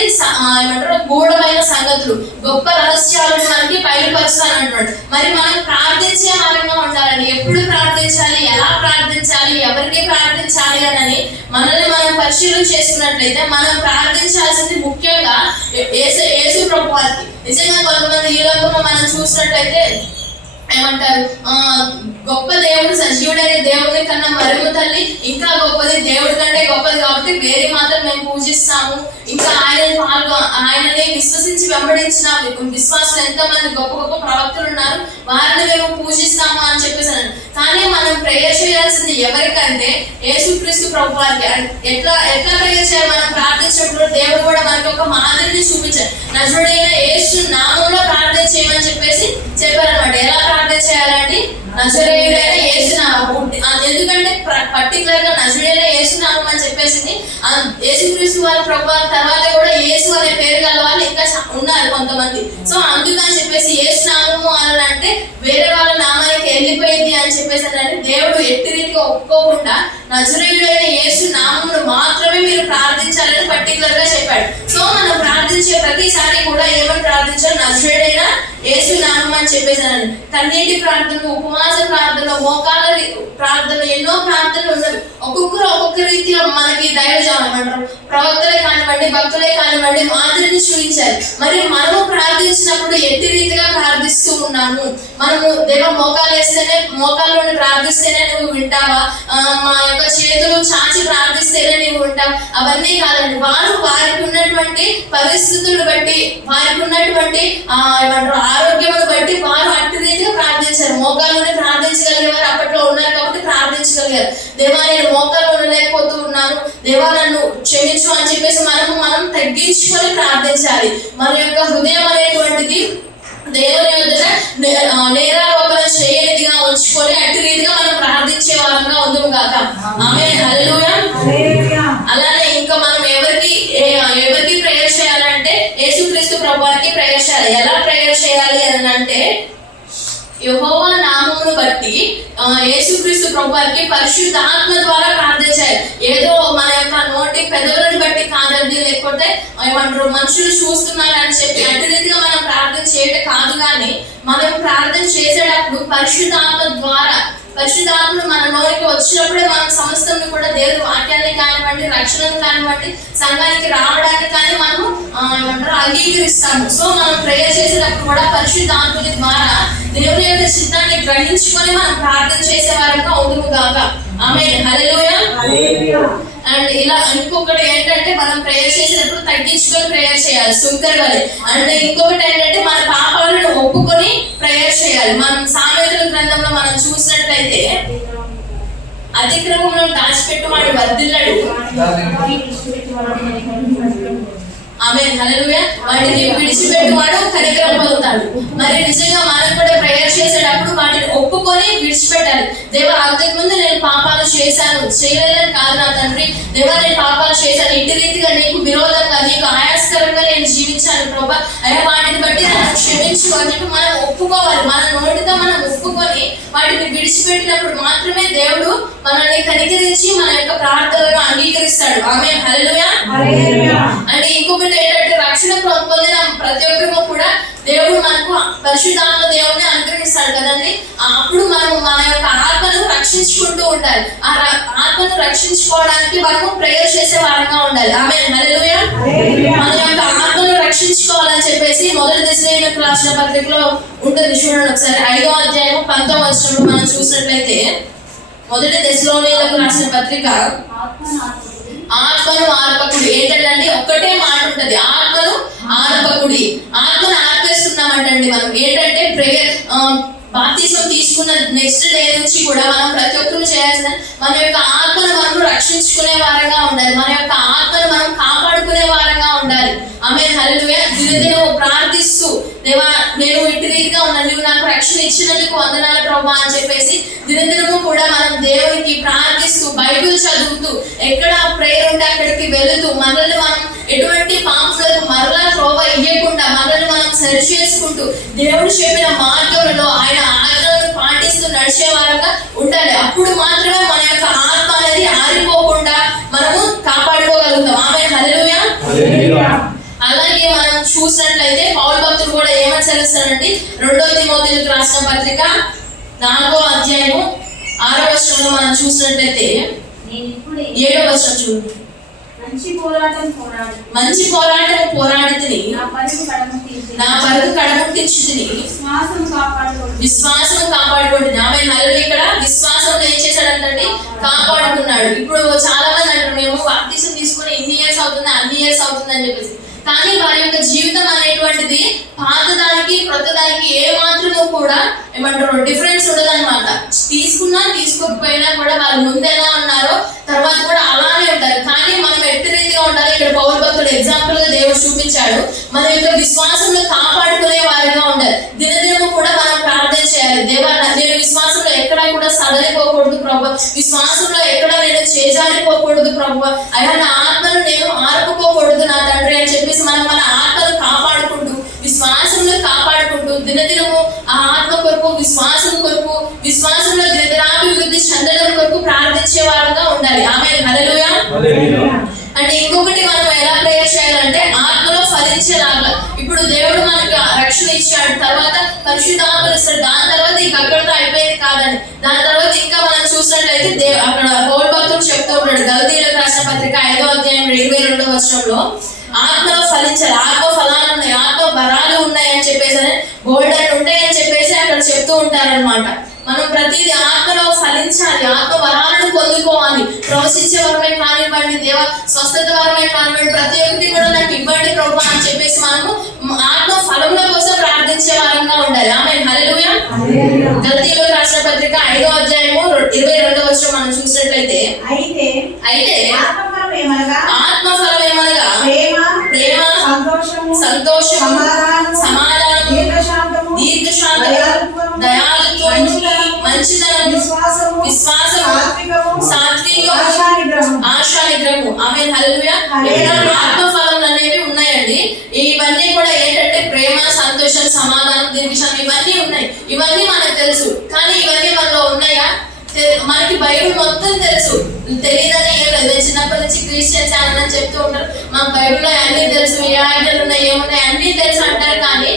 ఏమంటారు గూఢమైన సంగతులు, గొప్ప రహస్యాలను మనకి బయలుపరుస్తాను అంటున్నాడు. మరి మనం ప్రార్థించే వారంగా ఉండాలని, ఎప్పుడు ప్రార్థించాలి, ఎలా ప్రార్థించాలి, ఎవరికి ప్రార్థించాలి అని మనల్ని మనం పరిశీలన చేసుకున్నట్లయితే మనం ప్రార్థించాల్సింది ముఖ్యంగా యేసు ప్రభు వారికి. నిజంగా కొంతమంది ఈ లోకంలో మనం చూసినట్లయితే ఏమంటారు, గొప్ప దేవుడు సజీవుడైన దేవుడి కన్నా మరుగు తల్లి ఇంకా గొప్పది, దేవుడి కంటే గొప్పది కాబట్టి వేరే మాత్రం మేము పూజిస్తాము, ఇంకా ఆయనని విశ్వసించి వెంబడించిన విశ్వాసులు ఎంతో మంది గొప్ప గొప్ప ప్రవక్తలు ఉన్నారు, వారిని మేము పూజిస్తాము అని చెప్పేసి. కానీ మనం ప్రేయర్ చేయాల్సింది ఎవరికంటే యేసుక్రీస్తు ప్రభు వారికి. ఎట్లా ప్రేయర్ చేయాలి? మనం ప్రార్థించినప్పుడు దేవుడు కూడా మనకి ఒక మాదిరిని చూపించారు. నజరుడైన యేసు నామంలో ప్రార్థన చేయమని చెప్పేసి చెప్పారనమాట. ఎలా ప్రార్థన చేయాలండి? నజరేయుడైన యేసు నామం. ఎందుకంటే పర్టికులర్ గా నజరేయుడైన యేసు నామం అని చెప్పేసి యేసుక్రీస్తు వారి ప్రభు తర్వాత కూడా యేసు అనే పేరు గల వాళ్ళు ఇంకా ఉన్నారు కొంతమంది. సో అందుకని చెప్పేసి యేసు నామము అని అంటే వేరే వాళ్ళ నామానికి వెళ్ళిపోయింది అని చెప్పేసి అంటే దేవుడు ఎట్టి రీతిగా ఒప్పుకోకుండా నజరేయుడైన యేసు నామమును మాత్రమే మీరు ప్రార్థించాలని పర్టికులర్ గా చెప్పాడు. సో మనం ప్రార్థించే ప్రతిసారి కూడా ఏమని ప్రార్థించాలి? నజరేయుడైన యేసు నామం అని చెప్పేసి అన్నాడు. కన్నీటి ప్రార్థన, ఉపవాస ప్రార్థన, మోకాల ప్రార్థన, ఎన్నో ప్రార్థనలు ఉన్నవి. ఒక్కొక్కరు ఒక్కొక్క రీతిగా మనకి దైవజనం అంటారు, ప్రవక్తలే కానివ్వండి, భక్తులే కానివ్వండి మాదిరిని చూపించారు. మరి మనము ప్రార్థించినప్పుడు ఎట్టి రీతిగా ప్రార్థిస్తూ ఉన్నాము? మనము దేవ మోకాల్లోని ప్రార్థిస్తేనే నువ్వు వింటావా, మా యొక్క చేతులు చాచి ప్రార్థిస్తేనే నువ్వు వింటావు? అవన్నీ కాదండి. వారికి ఉన్నటువంటి పరిస్థితులను బట్టి, వారికి ఉన్నటువంటి ఏమంటారు ఆరోగ్యమును బట్టి వారు అట్టి రీతిగా ప్రార్థించారు. మోకాల్లోనే ప్రార్థించగలిగే వారు అప్పట్లో ఉన్నారు కాబట్టి ప్రార్థించగలిగారు. దేవా నేను మోకాల్లో ఉండలేకపోతూ ఉన్నాను, దేవా నన్ను క్షమించు అని చెప్పేసి మనం తగ్గించుకొని ప్రార్థించాలి. మన యొక్క హృదయం అనేటువంటిది దేవుని ఎదుట నేరారోపణ చేయనిదిగా ఉంచుకొని అట్టి రీతిగా మనం ప్రార్థించే వారంగా ఉందుము గాక. ఆమేన్. హల్లెలూయా. అలానే ఇంకా మనం ఎవరికి ప్రేయర్ చేయాలంటే యేసుక్రీస్తు ప్రభువారికి ప్రేయర్ చేయాలి. ఎలా ప్రేయర్ చేయాలి అని అంటే యెహోవా నామమును బట్టి యేసుక్రీస్తు ప్రభువారికి పరిశుద్ధాత్మ ద్వారా ప్రార్థించాలి. ఏదో మన యొక్క నోటి పెదవులను బట్టి కాదండి, లేకపోతే ఏమంటారు మనుషులు చూస్తున్నారని చెప్పి అట్టి రీతిగా మనం ప్రార్థన చేయడం కాదు. కానీ మనం ప్రార్థన చేసేటప్పుడు పరిశుద్ధాత్మ ద్వారా పరిశుద్ధాత్ముడు మనలోనికి వచ్చినప్పుడే మనం సమస్తం కూడా దేవుని వాక్యాన్ని కానివ్వండి, రక్షణను కానివ్వండి, సంఘానికి రావడానికి కానీ మనము ఏమంటారు అంగీకరిస్తాము. సో మనం ప్రేయర్ చేసేటప్పుడు కూడా పరిశుద్ధాత్ముడి ద్వారా దేవుని యొక్క చిత్తాన్ని గ్రహించుకొని మనం ప్రార్థన చేసే వారంగా అవుతుము గాక. ఆమేన్. హల్లెలూయా. అండ్ ఇలా ఇంకొకటి ఏంటంటే మనం ప్రేయర్ చేసేటప్పుడు తగ్గించుకొని ప్రేయర్ చేయాలి, సుంకర్ వలె. అంటే ఇంకొకటి ఏంటంటే మన పాపాలను ఒప్పుకొని ప్రేయర్ చేయాలి. మనం సామెతల గ్రంథంలో మనం చూసినట్లయితే అతిక్రమములను దాచిపెట్టువాడు వర్ధిల్లడు, ఆమేన్. హల్లెలూయా. వాటిని విడిచిపెట్టువాడు కనికరం పొందుతాడు. మరి నిజంగా మనం కూడా ప్రేయర్ చేసేటప్పుడు వాటిని ఒప్పుకొని విడిచిపెట్టాలి. దేవా, అంతకుముందు నేను పాపాలు చేశాను, చేయలేదని కాదు నా తండ్రి. దేవా, నేను పాపాలు చేశాను, ఇంటి రీతిగా నీకు విరోధంగా, నీకు ఆయాస్కరంగా నేను జీవించాను ప్రభా. అయ్యా, వాటిని బట్టి నన్ను క్షమించు అని చెప్పి మనం ఒప్పుకోవాలి. మన నోటితో మనం ఒప్పుకొని వాటిని విడిచిపెట్టినప్పుడు మాత్రమే దేవుడు మనల్ని కనికరించి మన యొక్క ప్రార్థనను అంగీకరిస్తాడు. ఆమేన్. హల్లెలూయా. అంటే ఇంకొకటి ఏంటంటే రక్షణ పొందిన ప్రతి ఒక్కరు కూడా దేవుడు మనకు పరిశుద్ధాత్మ దేవుడిని అనుగ్రహిస్తాడు కదండి. అప్పుడు మనం మన యొక్క ఆత్మను రక్షించుకుంటూ ఉండాలి. ఆ ఆత్మను రక్షించుకోవడానికి మనము ప్రేయర్ చేసే వారంగా ఉండాలి. ఆమేన్. హల్లెలూయా. మన యొక్క ఆత్మను రక్షించుకోవాలని చెప్పేసి మొదటి దశలోనికి రాసిన పత్రికలో ఉంటుంది. చూడండి ఒకసారి 5వ అధ్యాయం 19వ వచనంలో మనం చూసినట్లయితే, మొదటి దశలోనికి రాసిన పత్రిక ఆత్మను ఆర్పకుడి. ఏంటంటే ఒక్కటే మాట ఉంటది, ఆత్మను ఆర్పకుడి. ఆత్మను ఆర్పేస్తున్నామంటండి మనం. ఏంటంటే ప్రేయర్ బాప్తిజం తీసుకున్న నెక్స్ట్ డే నుంచి కూడా మనం ప్రతి ఒక్కరు చేయాల్సిన మన యొక్క ఆత్మను మనం రక్షించుకునే వారంగా ఉండాలి. మన యొక్క ఆత్మను మనం కాపాడుకునే వారంగా ఉండాలి. ఆమేన్. హల్లెలూయా. దినదినం ప్రార్థిస్తూ, దేవా, నేను ఇటు రీతిగా ఉన్నాను, నువ్వు నాకు రక్షణ ఇచ్చినందుకు వందనాలు ప్రభా అని చెప్పేసి దినదినము కూడా మనం దేవునికి ప్రార్థిస్తూ, బైబిల్ చదువుతూ, ఎక్కడ ప్రేయర్ ఉంటే అక్కడికి వెళుతూ, మనల్ని మనం ఎటువంటి పాపములకు మరలా త్రోవ ఇయ్యకుండా మనల్ని మనం సరి చేసుకుంటూ దేవుడు చెప్పిన మార్గంలో ఆయన ఆజ్ఞలను పాటిస్తూ నడిచే వారంగా ఉండాలి. అప్పుడు మాత్రమే మన యొక్క ఆత్మ అనేది ఆరిపోకుండా మనము కాపాడుకోగలుగుతాం. ఆమేన్. హల్లెలూయా. అలాగే మనం చూసినట్లయితే పౌలు భక్తుడు కూడా ఏమని చదివిస్తాడండి, 2వ తిమోతికి రాసిన పత్రిక 4వ అధ్యాయము 6వ వచనంలో మనం చూసినట్లయితే 7వ వచనం చూడండి. మంచి పోరాటం పోరాడితిని, నా పరుగు కడముట్టించితిని, విశ్వాసం కాపాడుకోండి. ఆమేన్. హల్లెలూయా. ఇక్కడ విశ్వాసం ఏం చేశాడంటే కాపాడుకున్నాడు. ఇప్పుడు చాలా మంది అంటారు, మేము బాప్తిజం తీసుకుని ఇన్ని ఇయర్స్ అవుతుంది, అన్ని ఇయర్స్ అవుతుంది అని చెప్పేసి. కానీ వారి యొక్క జీవితం అనేటువంటిది పాతదానికి క్రొత్తదానికి ఏ మాత్రము కూడా ఏమంటారు డిఫరెన్స్ ఉండదు అనమాట. తీసుకున్నా తీసుకోకపోయినా కూడా వాళ్ళు ముందు ఎలా ఉన్నారో తర్వాత కూడా అలానే ఉంటారు. కానీ మనం ఎట్టి రీతిగా ఉండాలి. ఇక్కడ పౌలు భక్తుడు ఎగ్జాంపుల్ గా దేవుడు చూపించాడు. మన యొక్క విశ్వాసంలో కాపాడుకునే వారిగా ఉండాలి. దినదినము కూడా మనం ప్రార్థన చేయాలి. దేవా, నేను విశ్వాసంలో ఎక్కడా కూడా సడలిపోకూడదు ప్రభు, విశ్వాసంలో ఎక్కడా నేను చేజారిపోకూడదు ప్రభు, అయ్యా నా ఆత్మను నేను ఆర్పుకోకూడదు నా తండ్రి అని చెప్పేసి మనం మన ఆత్మను కాపాడుకుంటూ, విశ్వాసంలో కాపాడుకుంటూ, దినదినము ఆ ఆత్మ కొరకు, విశ్వాసం కొరకు, విశ్వాసంలో దినదినాభివృద్ధి చెందడం కొరకు ప్రార్థించే వారంగా ఉండాలి. ఆమేన్. హల్లెలూయా. అంటే ఇంకొకటి మనం ఎలా ప్రేయర్ చేయాలంటే ఆత్మలో ఫలించేలాగా. ఇప్పుడు దేవుడు మనకు రక్షణ ఇచ్చాడు, తర్వాత పరిశుద్ధాత్మను ఇస్తాడు. దాని తర్వాత ఇంక అక్కడితో అయిపోయింది కాదండి. దాని తర్వాత ఇంకా మనం చూసినట్లయితే అక్కడ పౌలు భక్తుడు చెప్తూ ఉంటాడు, గలతీయులకు రాసిన పత్రిక 5వ అధ్యాయం 22వ వచనంలో, ఆత్మలో ఫలించాలి, ఆత్మ ఫలాలు ఉన్నాయి, ఆత్మ వరాలు ఉన్నాయి అని చెప్పేసి, గోల్డెన్ ఉంటాయి అని చెప్పేసి అక్కడ చెప్తూ ఉంటారనమాట. మనం ప్రతిదీ ఆత్మలో ఫలించాలి, ఆత్మ వరాలను పొందుకోవాలి. ప్రవశించే వరమే కానివ్వండి, దేవ స్వస్థత వరమే కానివ్వండి, ప్రతి ఒక్కటి కూడా నాకు ఇవ్వండి ప్రభు అని చెప్పేసి మనము ఆత్మ ఫలముల కోసం ప్రార్థించే వారంగా ఉండాలి. ఆమేన్. హల్లెలూయా. గలతీయులకు రాసిన పత్రిక 5వ అధ్యాయము 22వ వచనం మనం చూసినట్లయితే, అయితే ఆత్మఫలం ఏమనగా ప్రేమ, సంతోషము, సమాధానము, దీర్ఘశాంతము, దయాళుత్వం, మంచితనం, విశ్వాసము, సాత్వికము, ఆశానిగ్రహము. ఆమేన్. హల్లెలూయా. ఆత్మఫలం అనేవి ఉన్నాయండి. ఇవన్నీ కూడా ఏంటంటే ప్రేమ, సంతోషం, సమాధానం, దీర్ఘశాంతం ఇవన్నీ ఉన్నాయి. ఇవన్నీ మనకు తెలుసు. కానీ ఇవన్నీ మనలో ఉన్నాయా? మనకి బైబిల్ మొత్తం తెలుసు, తెలియదని ఏం లేదు. చిన్నప్పటి నుంచి క్రిస్టియన్స్ అని చెప్తూ ఉంటారు, మాకు బైబిల్లో అన్ని తెలుసు, ఏ ఆజ్ఞలు ఉన్నాయి, ఏమున్నాయి అన్ని తెలుసు అంటారు. కానీ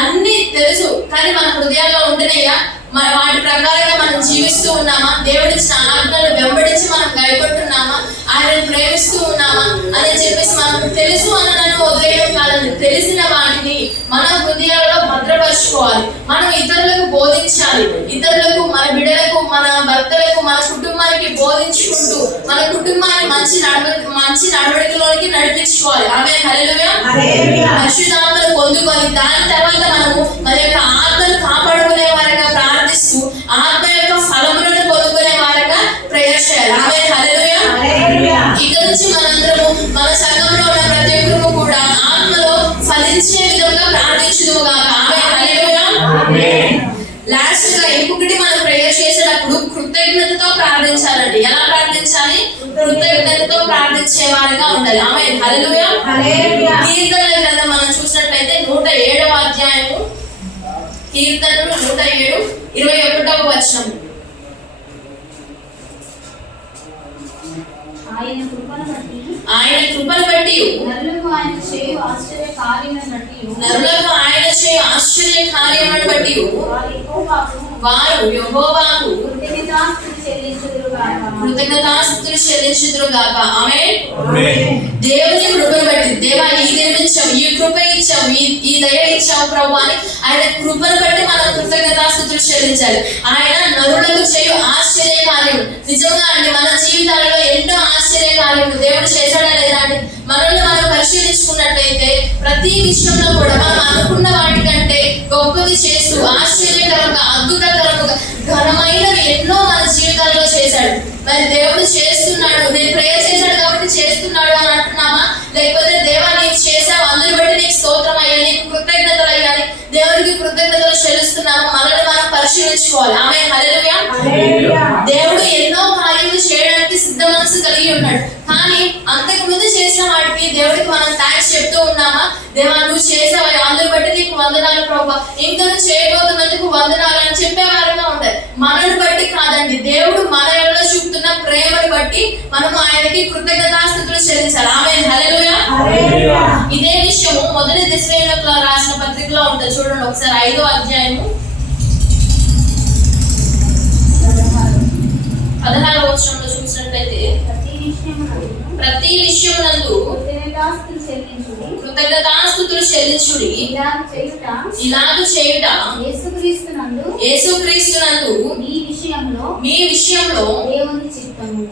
అన్ని తెలుసు, కానీ మన హృదయాల్లో ఉంటున్నాయా? వాటి ప్రకారంగా మనం జీవిస్తూ ఉన్నామా? దేవుడి ఆజ్ఞలను వెంబడించి మనం గైకొంటున్నామా? ఆయనను ప్రేమిస్తూ ఉన్నామా అని చెప్పేసి మనం తెలుసు అనను వదిలేయడం కాదండి. తెలిసిన వాటిని మన హృదయాల్లో భద్రపరచుకోవాలి. మనం ఇతరులకు బోధించాలి. ఇతరులకు, మన బిడ్డలకు, మన భర్తలకు, మన కుటుంబానికి బోధించుకుంటూ మన కుటుంబాన్ని మంచి నడవడికలోనికి నడిపించుకోవాలి. ఆమె హల్లెలూయా. పరిశుద్ధాత్మను పొందుకొని దాని తర్వాత మనము మన యొక్క ఆత్మను కాపాడుకునే వారంగా ప్రార్థిస్తూ ఆత్మ యొక్క ఫలములను పొందుకునే వారంగా ప్రేయర్ చేయాలి. ఆమె హల్లెలూయా. ఇక నుంచి మనందరము మన సంఘంలో ఉన్న ప్రతి ఒక్కరు కూడా ఆత్మలో ఫలించే విధంగా ప్రార్థించుదుగాక. ఆమె హల్లెలూయా. లాస్ట్ గా ఇంకొకటి మనం ప్రేయర్ చేసేటప్పుడు కృతజ్ఞతతో ప్రార్థించాలండి. ఎలా ప్రార్థించాలి? కృతజ్ఞతతో ప్రార్థించే వారిగా ఉండాలి. ఆమె హల్లెలూయా. కీర్తనల గ్రంథం మనం చూసినట్లయితే 107వ అధ్యాయము, కీర్తనలు 107, 21వ వచనం. ఆయన కృపను బట్టి నరులకు ఆయన చేయు ఆశ్చర్య కార్యములను బట్టి వారు యెహోవాకు కృతజ్ఞతాస్తుతులు చెల్లించుదురుగాక. ఆమేన్. దేవుని కృపను బట్టి, దేవా ఈ దినమిచ్చావు, ఈ కృప ఇచ్చావు, ఈ దయ ఇచ్చావు ప్రభు అని ఆయన కృపను బట్టి మనం కృతజ్ఞతాస్తుతులు చెల్లించాలి. ఆయన నరులకు చేయు ఆశ్చర్య కార్యములు. నిజంగా అండి, మన జీవితాలలో ఎన్నో ఆశ్చర్య కార్యములు దేవుడు చేశాడా లేదా అండి? మనల్ని మనం పరిశీలించుకున్నట్లయితే ప్రతి విషయంలో కూడా మనం అనుకున్న వాటికంటే గొప్పవి చేస్తూ ఆశ్చర్యకరంగా, అద్భుతకరంగా, ఘనమైనవి ఎన్నో మన జీవితాల్లో చేశాడు. మరి దేవుడు చేస్తున్నాడు, నేను ప్రేయర్ చేశాడు కాబట్టి చేస్తున్నాడు అని అంటున్నామా? లేకపోతే దేవా నీకు చేసావు, అందుని బట్టి నీకు స్తోత్రం అయ్యా, నీకు కృతజ్ఞతలు అయ్యాలి, దేవుడికి కృతజ్ఞతలు చెల్లిస్తున్నాము. మనల్ని మనం పరిశీలించుకోవాలి. ఆమె హల్లెలూయా. దేవుడు ఎన్నో కార్యములు చేయడానికి సిద్ధ మనసు కలిగి ఉన్నాడు. కానీ అంతకు ముందు చేసిన వాటికి దేవుడికి మనం థాంక్స్ చెప్తూ ఉన్నామా? దేవా నువ్వు చేసావు, అందుని బట్టి నీకు వందనాలు ప్రభా, ఇంకా నువ్వు చేయబోతున్నందుకు వందనాలు అని చెప్పేవారుగా ఉంటాయి. మనల్ని బట్టి కాదండి, దేవుడు మన ఎవరిలో చూపుతున్న ప్రేమను బట్టి మనం ఆయనకి కృతజ్ఞతాస్తుతులు చెల్లించాలి. ఆమె హల్లెలూయా. ఇదే విషయము మొదటి దశలో రాసిన పత్రికలో ఉంటుంది. చూడండి ఒకసారి 5వ అధ్యాయము 16వ వచనంలో చూసినట్లయితే ప్రతి విషయమునందు కృతజ్ఞతాస్తుతులు చెల్లించుడి, ఇలాగు చేయుట యేసుక్రీస్తునందు మీ విషయంలో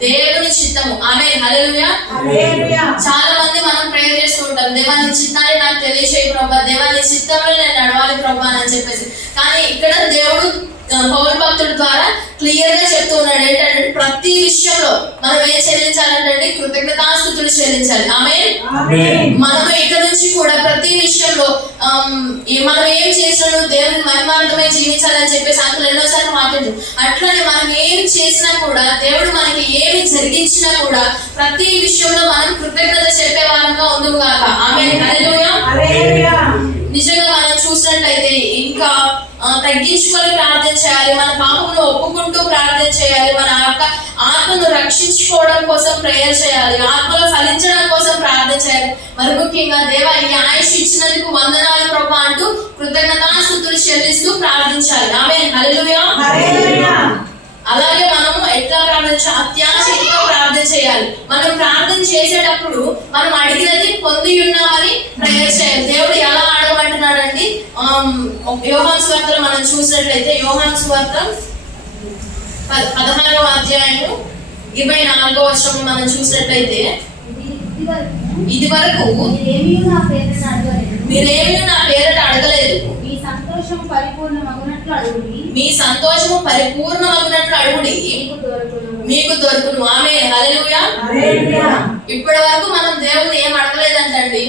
దేవుని చిత్తము. ఆమేన్ హల్లెలూయా. చాలా మంది మనం ప్రేయర్ చేస్తూ ఉంటాం, దేవా నీ చిత్తాన్ని నాకు తెలియచేయి ప్రభా, దేవా నీ చిత్తంలో నేను నడవాలి ప్రభా అని చెప్పేసి. కానీ ఇక్కడ దేవుడు పౌలు భక్తుడి ద్వారా క్లియర్ గా చెప్తూ ఉన్నాడు ఏంటంటే ప్రతి విషయంలో మనం ఏం చెల్లించాలంటే కృతజ్ఞతాస్తుతులు చెల్లించాలి. ఆమేన్. మనం ఇక్కడ నుంచి కూడా ప్రతి విషయంలో మనం ఏం చేసినా దేవుని మహిమార్థమై జీవించాలని చెప్పేసి అందులో ఎన్నోసార్లు మాట్లాడు. అట్లనే మనం ఏం చేసినా కూడా దేవుడు మనకి ఏమి జరిగించినా కూడా ప్రతి విషయంలో మనం కృతజ్ఞత చెప్పే వారంగా ఉందుము గాక. ఆమేన్ హల్లెలూయా. నిజంగా మనం చూసినట్లయితే ఇంకా తగ్గించుకొని ప్రార్థన చేయాలి, మన పాపమును ఒప్పుకుంటూ ప్రార్థన చేయాలి, మన ఆత్మను రక్షించుకోవడం కోసం ప్రేయర్ చేయాలి, ఆత్మలో ఫలించడం కోసం ప్రార్థన చేయాలి. మరి ముఖ్యంగా దేవా ఈ ఆయుష్ ఇచ్చినందుకు వందనాలు ప్రభా అంటూ కృతజ్ఞతాస్తుతులు చెల్లిస్తూ ప్రార్థించాలి. ఆమేన్ హల్లెలూయా. అలాగే మనము ఎట్లా ప్రార్థించాలి? అత్యాశతో ప్రార్థన చేయాలి. మనం ప్రార్థన చేసేటప్పుడు మనం అడిగినది పొంది ఉన్నామని ప్రేయర్ చేయాలి. దేవుడు ఎలా అడగమంటున్నాడండి? యోహాను సువార్తలో మనం చూసినట్లయితే యోహాను సువార్త 16వ అధ్యాయము 24వ వచనం మనం చూసినట్లయితే ఇది వరకు మీరేమీ నా పేరట అడగలేదు, మీ సంతోషము పరిపూర్ణమగునట్లు అడుగుడి మీకు దొరుకును. ఆమేన్ హల్లెలూయా. ఇప్పటి వరకు మనం దేవుని ఏం అడగలేదంటండి.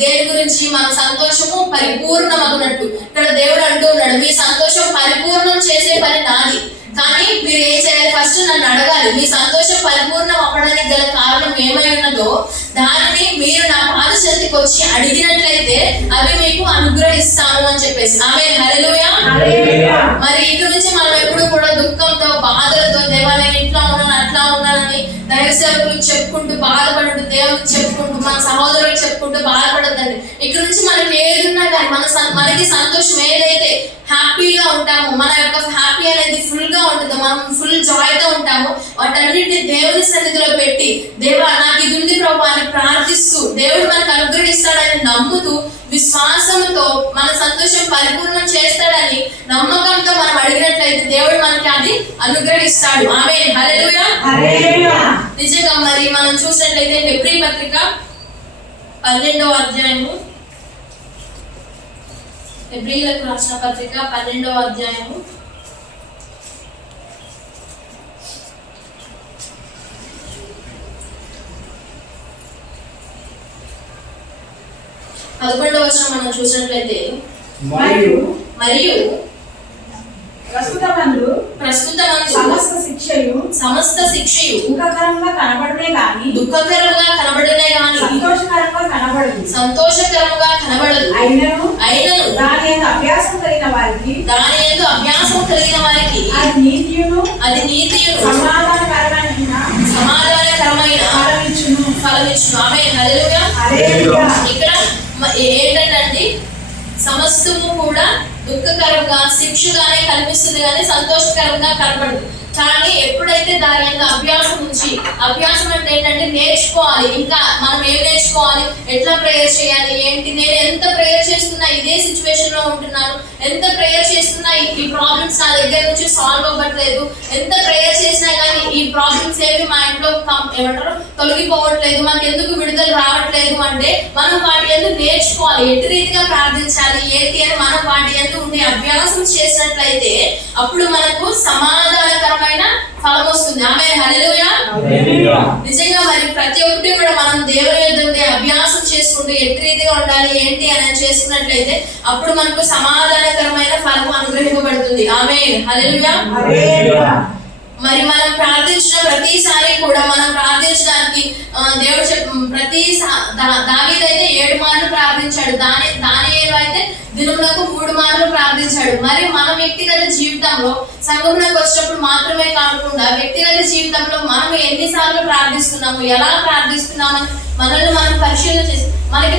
దేని గురించి? మన సంతోషము పరిపూర్ణమగునట్టు. ఇక్కడ దేవుడు అంటూ ఉన్నాడు, మీ సంతోషం పరిపూర్ణం చేసే పని నాది, కానీ మీరు ఏం చేయాలి? ఫస్ట్ నన్ను అడగాలి. మీ సంతోషం పరిపూర్ణం అవ్వడానికి గల కారణం ఏమై ఉన్నదో దానిని మీరు నా పాద చెంతకు వచ్చి అడిగినట్లయితే అవి మీకు అనుగ్రహిస్తాను అని చెప్పేసి. ఆమేన్ హల్లెలూయా. మరి ఇక నుంచి మనం ఎప్పుడు కూడా దుఃఖంతో, బాధలతో, దేవా నేను ఇట్లా ఉన్నాను అట్లా ఉన్నానని దైవ సేవకులకు చెప్పుకుంటూ బాధపడుతూ, దేవుడికి చెప్పుకుంటూ, మన సహోదరులకు చెప్పుకుంటూ బాధపడద్దండి. ఇక్కడ నుంచి మనకి ఏది ఉన్నా కానీ మన మనకి సంతోషం ఏదైతే హ్యాపీగా ఉంటామో, మన యొక్క హ్యాపీ అనేది ఫుల్ గా ఉంటుందో, మనం ఫుల్ జాయ్ తో ఉంటామో, వాటన్నిటిని దేవుని సన్నిధిలో పెట్టి దేవా నాకు ఇది ఉంది ప్రభు అని ప్రార్థిస్తూ దేవుడు మనకు అనుగ్రహిస్తాడని నమ్ముతూ విశ్వాసంతో మన సంతోషం పరిపూర్ణం చేస్తాడని నమ్మకంతో మనం అడిగినట్లయితే దేవుడు మనకి అది అనుగ్రహిస్తాడు. ఆమేన్, హల్లెలూయా. నిజంగా మరి మనం చూసినట్లయితే హెబ్రీ పత్రిక 12వ అధ్యాయము, హెబ్రీయులకు రాసిన పత్రిక 12వ అధ్యాయము 11వ వచనం మనం చూసినట్లయితే మరియు ప్రస్తుతమందు సమస్త శిక్షయు దుఃఖకరంగా కనబడునే గాని సంతోషకరంగా కనబడదు. అయినను దాని యందు అభ్యాసం కలిగిన వారికి అది నీతియును సమాధానకరమైన ఫలమిచ్చును. ఆమేన్, హల్లెలూయా. ఇక్కడ ఏంటంటే సమస్తము కూడా దుఃఖకరంగా శిక్షగానే కనిపిస్తుంది కానీ సంతోషకరంగా కనబడదు. కానీ ఎప్పుడైతే దాని యొక్క అభ్యాసం అంటే ఏంటంటే నేర్చుకోవాలి. ఇంకా మనం ఏం నేర్చుకోవాలి, ఎట్లా ప్రేయర్ చేయాలి, ఏంటి, నేను ఎంత ప్రేయర్ చేస్తున్నా ఇదే సిచ్యువేషన్ లో ఉంటున్నాను, ఎంత ప్రేయర్ చేస్తున్నా ఈ ప్రాబ్లమ్స్ నా దగ్గర నుంచి సాల్వ్ అవ్వట్లేదు, ఎంత ప్రేయర్ చేసినా కానీ ఈ ప్రాబ్లమ్స్ ఏవి మా ఇంట్లో తొలగిపోవట్లేదు, మాకు ఎందుకు విడుదల రావట్లేదు అంటే మనం వాటి ఎందుకు నేర్చుకోవాలి, ఎటు రీతిగా ప్రార్థించాలి ఏంటి అని మనం వాటి ఎందుకు ఉండే అభ్యాసం చేసినట్లయితే అప్పుడు మనకు సమాధానకరమైన ఫలం వస్తుంది. ఆమేన్, హల్లెలూయా. నిజంగా మరి ప్రతి ఒక్కటి కూడా మనం దేవుని యొద్ద ఉండే అభ్యాసం చేసుకుంటూ ఎట్టి రీతిగా ఉండాలి ఏంటి అని చేసుకున్నట్లయితే అప్పుడు మనకు సమాధానకరమైన ఫలం అనుగ్రహింపబడుతుంది. ఆమేన్, హల్లెలూయా. మరి మనం ప్రార్థించిన ప్రతిసారి కూడా మనం ప్రార్థించడానికి దేవుడు దావీదు అయితే 7 మార్లు ప్రార్థించాడు, దానియేలు అయితే దినములకు 3 మార్లు ప్రార్థించాడు. మరి మన వ్యక్తిగత జీవితంలో సంఘంలోకి వచ్చినప్పుడు మాత్రమే కాకుండా వ్యక్తిగత జీవితంలో మనం ఎన్నిసార్లు ప్రార్థిస్తున్నాము, ఎలా ప్రార్థిస్తున్నామని మనల్ని మనం పరిశీలన చేసి మనకి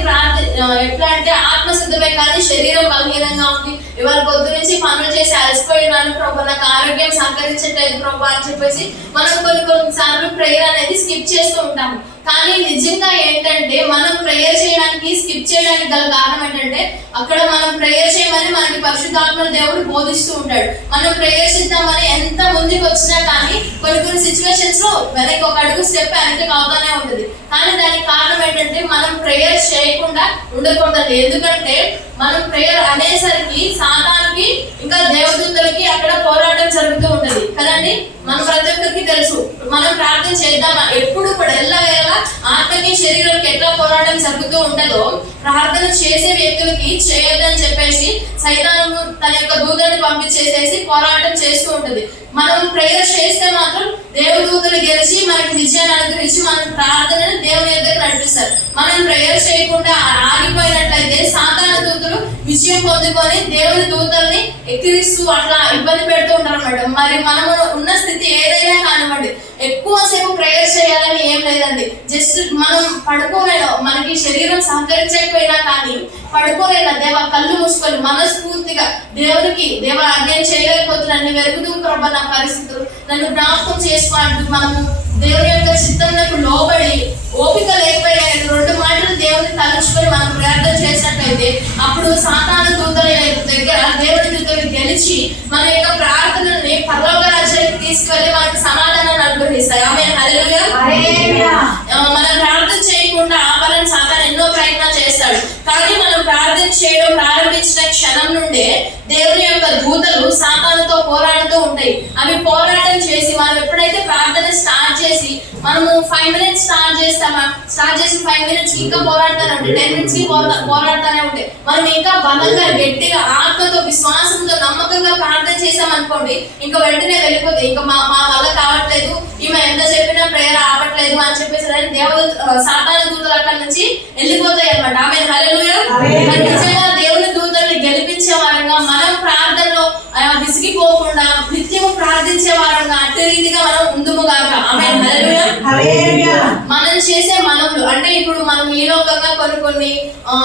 ఎట్లా అంటే ఆత్మశుద్ధమే కానీ శరీరం బలహీనంగా ఉంది, ఇవాళ పొద్దు నుంచి పనులు చేసి అలసిపోయినాను ప్రభు, నాకు ఆరోగ్యం సహకరించట్లేదు ప్రభు అని చెప్పేసి మనం కొన్ని సార్లు ప్రేయర్ అనేది స్కిప్ చేస్తూ ఉంటాము. కానీ నిజంగా ఏంటంటే మనం ప్రేయర్ చేయడానికి స్కిప్ చేయడానికి గల కారణం ఏంటంటే అక్కడ మనం ప్రేయర్ చేయమని మనకి పరిశుద్ధాత్మ దేవుడు బోధిస్తూ ఉంటాడు. మనం ప్రేయర్ చేద్దామని ఎంత ముందుకు వచ్చినా కానీ కొన్ని సిచ్యువేషన్స్ లో వెనక్కి ఒక అడుగు స్టెప్ వెనక్కి అవుతానే ఉంటుంది. కానీ దానికి కారణం ఏంటంటే మనం ప్రేయర్ చేయకుండా ఉండకూడదు. ఎందుకంటే మనం ప్రేయర్ అనేసరికి సాతానికి ఇంకా దేవదూతలకి అక్కడ పోరాటం జరుగుతూ ఉంటది కదండి. మన ప్రతి ఒక్కరికి తెలుసు మనం ప్రార్థన చేద్దామా ఎప్పుడు కూడా ఎల్లవేళలా ఆత్మకి శరీరానికి ఎట్లా పోరాటం జరుగుతూ ఉంటుందో ప్రార్థన చేసే వ్యక్తులకి చేయొద్దని చెప్పేసి సైతాను తన యొక్క దూతని పంపించేసేసి పోరాటం చేస్తూ ఉంటది. మనం ప్రేయర్ చేస్తే మాత్రం దేవదూతలు గెలిచి మనకి విజయాన్ని అనుగ్రహించి మన ప్రార్థనను దేవుని దగ్గర నడిపిస్తారు. మనం ప్రేయర్ చేయకుండా ఆగిపోయినట్లయితే సాతాను దూతలు విజయం పొందుకొని దేవుని దూతల్ని ఎక్కిరిస్తూ అట్లా ఇబ్బంది పెడుతూ ఉంటారు అన్నమాట. మరి మనము ఉన్న స్థితి ఏదైనా కానివ్వండి, ఎక్కువసేపు ప్రేయర్ చేయాలని ఏం లేదండి. జస్ట్ మనం పడుకోలేను, మనకి శరీరం సహకరించకపోయినా కానీ పడుకోలేనా దేవా కళ్ళు మూసుకొని మనస్ఫూర్తిగా దేవునికి దేవా నేను చేయలేకపోతున్నాను, వెరుగుతూ ప్రభా నా పరిస్థితులు నన్ను జ్ఞాపకం చేసుకోవాలంటూ మనము దేవుని యొక్క చిత్తంలో లోబడి ఓపిక లేకపోయినా 2 మాటలు దేవుని తలుచుకొని మనం ప్రార్థన చేసినట్లయితే అప్పుడు సాతాను దూతల దగ్గర దేవుని దూతలు గెలిచి మన యొక్క ప్రార్థనల్ని పరలోక రాజ్యానికి తీసుకెళ్లి మనకు సమాధానాన్ని అనుగ్రహిస్తాయి. ఆమేన్, హల్లెలూయా. మనం ప్రార్థన చేయకుండా ఆపాలని సాతాను ఎన్నో ప్రయత్నాలు చేస్తాడు. కానీ మనం ప్రార్థన చేయడం ప్రారంభించిన క్షణం నుండే దేవుని యొక్క దూతలు సాతానుతో పోరాడుతూ ఉంటాయి. అవి పోరాటం చేసి మనం ఎప్పుడైతే ప్రార్థన స్టార్ట్ చేసి మనము 5 minutes స్టార్ట్ చేసి 5 minutes ఇంకా పోరాడుతూనే ఉంటాయి, 10 minutes కి పోరాడుతూనే ఉంటాయి. మనం ఇంకా బలంగా గట్టిగా ఆత్మతో విశ్వాసంతో నమ్మకంగా ప్రార్థన చేసామనుకోండి ఇంకా వెంటనే వెళ్ళిపోతాయి. ఇంకా మా వల్ల కావట్లేదు, ఈమె ఎంత చెప్పినా ప్రేయర్ ఆపట్లేదు అని చెప్పేసి సాతాను దూతలు అక్కడి నుంచి వెళ్ళిపోతాయి అన్నమాట. ఆమేన్, హల్లెలూయా. నిజంగా దేవుని దూతల్ని గెలిపించే వారంగా మనం ప్రార్థనలో విసిగిపోకుండా నిత్యము ప్రార్థించే వారంగా అట్టి రీతిగా మనం ముందుగాక. ఆమేన్, హల్లెలూయా. హల్లెలూయా. మనం చేసే మనములు అంటే ఇప్పుడు మనం ఈ లోకంగా కొన్ని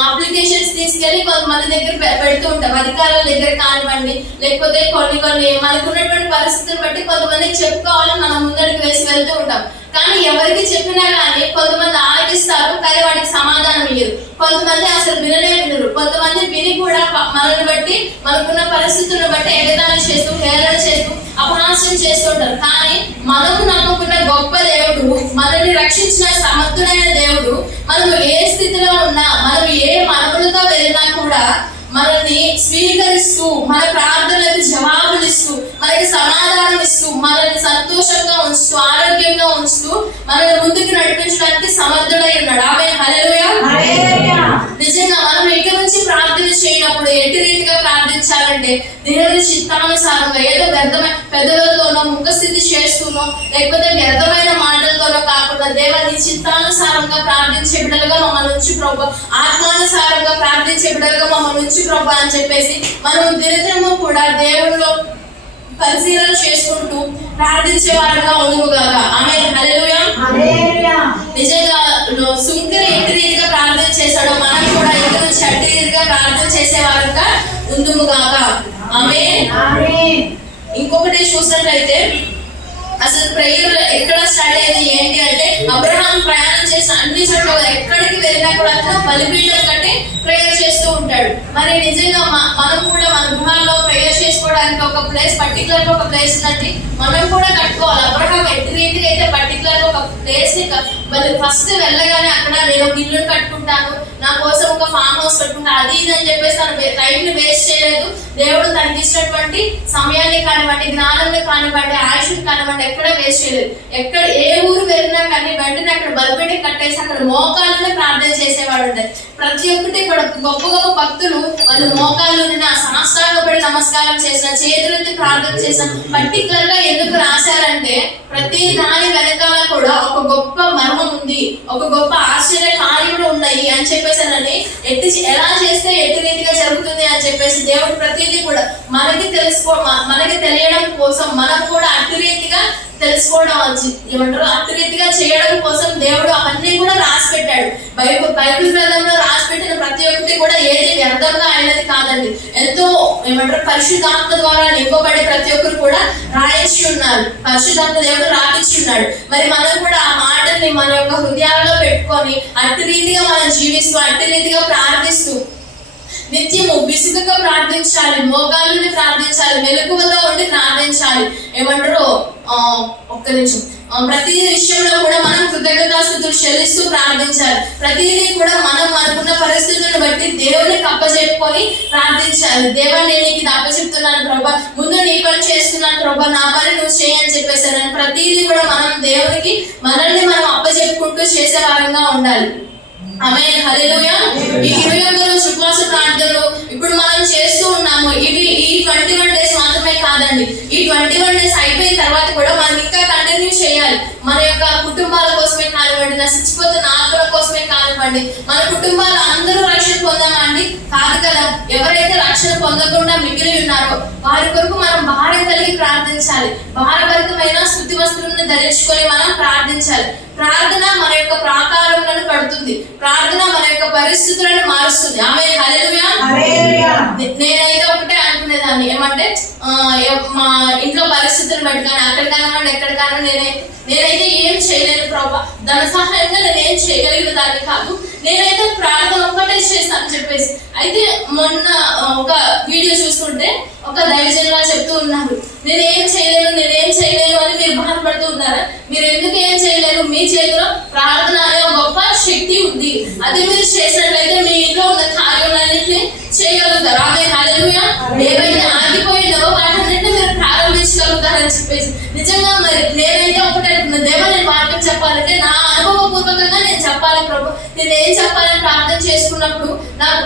అప్లికేషన్స్ తీసుకెళ్లి కొంతమంది దగ్గర పెడుతూ ఉంటాం, అధికారుల దగ్గర కానివ్వండి, లేకపోతే కొన్ని మనకు ఉన్నటువంటి పరిస్థితులను బట్టి కొంతమందికి చెప్పుకోవాలని మనం ముందడికి వేసి వెళ్తూ ఉంటాం. కానీ ఎవరికి చెప్పినా కానీ కొంతమంది ఆలకిస్తారు, కానీ వాటికి సమాధానం ఇయ్యరు. కొంతమంది అసలు వినరు. కొంతమంది విని కూడా మనల్ని బట్టి, మనకున్న పరిస్థితులను బట్టి ఎగతాళి చేస్తూ, హేళన చేస్తూ, అపహాస్యం చేస్తుంటారు. కానీ మనము నమ్ముకున్న గొప్ప దేవుడు, మనల్ని రక్షించిన సమర్థుడైన దేవుడు, మనం ఏ స్థితిలో ఉన్నా, మనం ఏ మనవులతో వెళ్ళినా కూడా మనల్ని స్వీకరిస్తూ, మన ప్రార్థనలకు జవాబులు ఇస్తూ, మనకి సమాధానం ఇస్తూ, మనల్ని సంతోషంగా ఉంచుతూ, ఆరోగ్యంగా ఉంచుతూ, మనల్ని ముందుకు నడిపించడానికి సమర్థుడై ఉన్నాడు. ఆమేన్. హల్లెలూయా. నిజంగా మనం ఇక నుంచి ప్రార్థన చేయనప్పుడు ఎట్టి రీతిగా ప్రార్థించాలంటే దేవుని చిత్తానుసారంగా, ఏదో వ్యర్థమైన పెదవులతోనో, ముఖస్థితి చేస్తూనో, లేకపోతే వ్యర్థమైన మాటలతోనో కాకుండా దేవుని చిత్తానుసారంగా ప్రార్థించే బిడ్డలుగా మమ్మల్ని నుంచి ప్రభు, ఆత్మానుసారంగా ప్రార్థించే బిడ్డలుగా మమ్మల్ని నుంచి ప్రభు అని చెప్పేసి మనం దినదినము కూడా దేవుడిలో పరిశీలన చేసుకుంటూ ప్రార్థించే వారంగా ఉండుగాక. ఆమేన్. హల్లెలూయా. నిజంగా సుంకరి ఎట్టి రీతిగా ప్రార్థన చేశాడో మనం కూడా ఇక నుంచి అట్టి రీతిగా ప్రార్థన చేసే వారంగా ఉండుగాక. ఆమేన్. ఇంకొకటి చూసినట్లయితే అసలు ప్రేయర్ ఎక్కడ స్టార్ట్ అయింది ఏంటి అంటే, అబ్రహాం ప్రయాణం చేసిన అన్ని చోట్ల ఎక్కడికి వెళ్ళినా కూడా అతను బలిపీఠం కట్టి ప్రేయర్ చేస్తూ ఉంటాడు. మరి నిజంగా మనం కూడా మన గృహాల్లో ప్రేయర్ చేసుకోవడానికి ఒక ప్లేస్, పర్టికులర్ ఒక ప్లేస్ ఉన్నట్టు మనం కూడా కట్టుకోవాలి. అబ్రహాం ఎట్టి రీతిగా అయితే పర్టికులర్ ఒక ప్లేస్ ని ఫస్ట్ వెళ్ళగానే అక్కడ నేను ఒక ఇల్లు కట్టుకుంటాను, నా కోసం ఒక ఫామ్ హౌస్ కట్టుకుంటాను, అది ఇది అని చెప్పేసి తన టైం ని వేస్ట్ చేయలేదు. దేవుడు తనకి ఇచ్చినటువంటి సమయాన్ని కానివ్వండి, జ్ఞానాన్ని కానివ్వండి, ఆయుష్ని కానివ్వండి ఎక్కడ వేస్ట్ చేయలేదు. ఎక్కడ ఏ ఊరు వెళ్ళినా కానీ వెంటనే అక్కడ బలిపీఠం కట్టేసి అక్కడ మోకాళ్ళనే ప్రార్థన చేసేవాడు ఉంటాయి. ప్రతి ఒక్కటి కూడా గొప్ప గొప్ప భక్తులు వాళ్ళు మోకాళ్ళు సాష్టాంగపడి నమస్కారం చేసిన, చేతులెత్తి ప్రార్థన చేసిన. పర్టికులర్ గా ఎందుకు రాశారంటే ప్రతి దాని వెనకాల కూడా ఒక గొప్ప మర్మం ఉంది, ఒక గొప్ప ఆశ్చర్య కార్యములు ఉన్నాయి అని చెప్పేసానని, ఎలా చేస్తే ఎట్టి రీతిగా జరుగుతుంది అని చెప్పేసి దేవుడు ప్రతిదీ కూడా మనకి తెలియడం కోసం, మనం కూడా అట్టి రీతిగా తెలుసుకోవడం ఏమంటారు అట్టి రీతిగా చేయడం కోసం దేవుడు అవన్నీ కూడా రాసి పెట్టాడు. బైబిల్ గ్రంథంలో రాసి పెట్టిన ప్రతి ఒక్కటి కూడా ఏది వ్యర్థంగా అయినది కాదండి. ఎంతో ఏమంటారు పరిశుద్ధాత్మ ద్వారా నింపబడి ప్రతి ఒక్కరు కూడా రాయించి ఉన్నారు, పరిశుద్ధాత్మ దేవుడు రాయించి ఉన్నాడు. మరి మనం కూడా ఆ మాటల్ని మన యొక్క హృదయాలలో పెట్టుకొని అట్టి రీతిగా మనం జీవిస్తూ, అట్టి రీతిగా ప్రార్థిస్తూ, నిత్యము విసుగుగా ప్రార్థించాలి, మోకాళ్ళని ప్రార్థించాలి, మెలకువతో ఉండి ప్రార్థించాలి. ఏమంటారు ఒక్క నిమిషం. ప్రతి విషయంలో కూడా మనం కృతజ్ఞతాస్తుతులు చెల్లిస్తూ ప్రార్థించాలి. ప్రతిదీ కూడా మనం మనకున్న పరిస్థితులను బట్టి దేవునికి అప్పచెప్పుకొని ప్రార్థించాలి. దేవా నేను నీకు అప్పచెప్తున్నాను ప్రభా, ముందు నీ పని చేస్తున్నాను ప్రభా, నా పని నువ్వు చేయని చెప్పేసాను. ప్రతిదీ కూడా మనం దేవునికి మనల్ని మనం అప్పచెప్పుకుంటూ చేసే వారంగా ఉండాలి. ఆమేన్. హల్లెలూయా. ఈ 21 రోజు ఉపవాస ప్రార్థనలు ఇప్పుడు మనం చేస్తూ ఉన్నాము. ఇవి ఈ 21 డేస్ మాత్రమే కాదండి. ఈ 21 డేస్ అయిపోయిన తర్వాత కూడా మనం ఇంకా కంటిన్యూ చేయాలి. మన యొక్క కుటుంబాల కోసమే కానివ్వండి, నశించిపోతున్న ఆత్మల కోసమే కానివ్వండి, మన కుటుంబాలు అందరూ రక్షణ పొందామా అండి? కాదు కదా. ఎవరైతే రక్షణ పొందకుండా మిగిలి ఉన్నారో వారి కొరకు మనం భారం కలిగి ప్రార్థించాలి. భారభరితమైన స్తుతి వస్త్రాలను ధరించుకొని మనం ప్రార్థించాలి. ప్రార్థన మన యొక్క ప్రాకారములను కడుతుంది, ప్రార్థన మన యొక్క పరిస్థితులను మారుస్తుంది. ఆమేన్. హల్లెలూయా. నేనైతే ఒకటే అనుకునేదాన్ని, ఏమంటే మా ఇంట్లో పరిస్థితులను బట్టి కానీ అక్కడ కానివ్వండి ఎక్కడ కానివ్వండి నేనైతే ఏం చేయలేను ప్రభా, ధన సహాయంగా నేనేం చేయగలిగిన దాన్ని కాదు, నేనైతే ప్రార్థన ఒక్కటే చేస్తాను చెప్పేసి. అయితే మొన్న ఒక వీడియో చూస్తుంటే ఒక దైవజనులా చెప్తూ ఉన్నారు, నేనేం చేయలేను అని మీరు బాధపడుతూ ఉన్నారా? మీరు ఎందుకు ఏం చేయలేరు? మీ చేతిలో ప్రార్థన అనే ఒక గొప్ప శక్తి ఉంది. అది మీరు చేసినట్లయితే మీ ఇంట్లో ఉన్న కార్యాలన్నింటినీ చేయగలుగుతారు. ఆమేన్. హల్లెలూయా. ఏవైతే ఆగిపోయినవో వాటన్నింటినీ మీరు ప్రారంభించగలుగుతారని చెప్పేసి. నిజంగా మరి నేనైతే ఒకటే దేవా, నేను వాక్యం చెప్పాలంటే నా అనుభవపూర్వకంగా నేను చెప్పాలి ప్రభు, నేను ఏం చెప్పాలని ప్రార్థన చేసుకున్నప్పుడు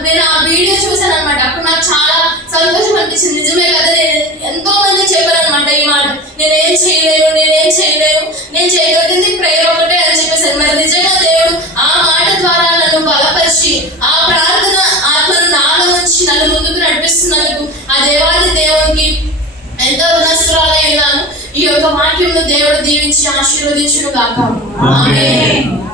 నేను ఆ వీడియో చూసాను అనమాట. అప్పుడు నాకు చాలా సంతోషం అనిపించింది. నిజమే కదా, నేను ఎంతో మంది చెప్పాను అనమాట ఈ మాట, నేనేం చేయలేను, నేను చేయగలిగింది ప్రేయర్ ఒకటే అని చెప్పేసాను. మరి నిజంగా దేవుడు ఆ మాట ద్వారా నన్ను బలపరిచి ఆ ప్రార్థన ఆత్మను నాలో నుంచి నన్ను ముందుకు నడిపిస్తున్నందుకు ఆ దేవాది దేవునికి ఎంతో రుణస్తురాలై ఉన్నాను. ఈ యొక్క వాక్యంను దేవుడు దీవించి ఆశీర్వదించును గాక. ఆమేన్.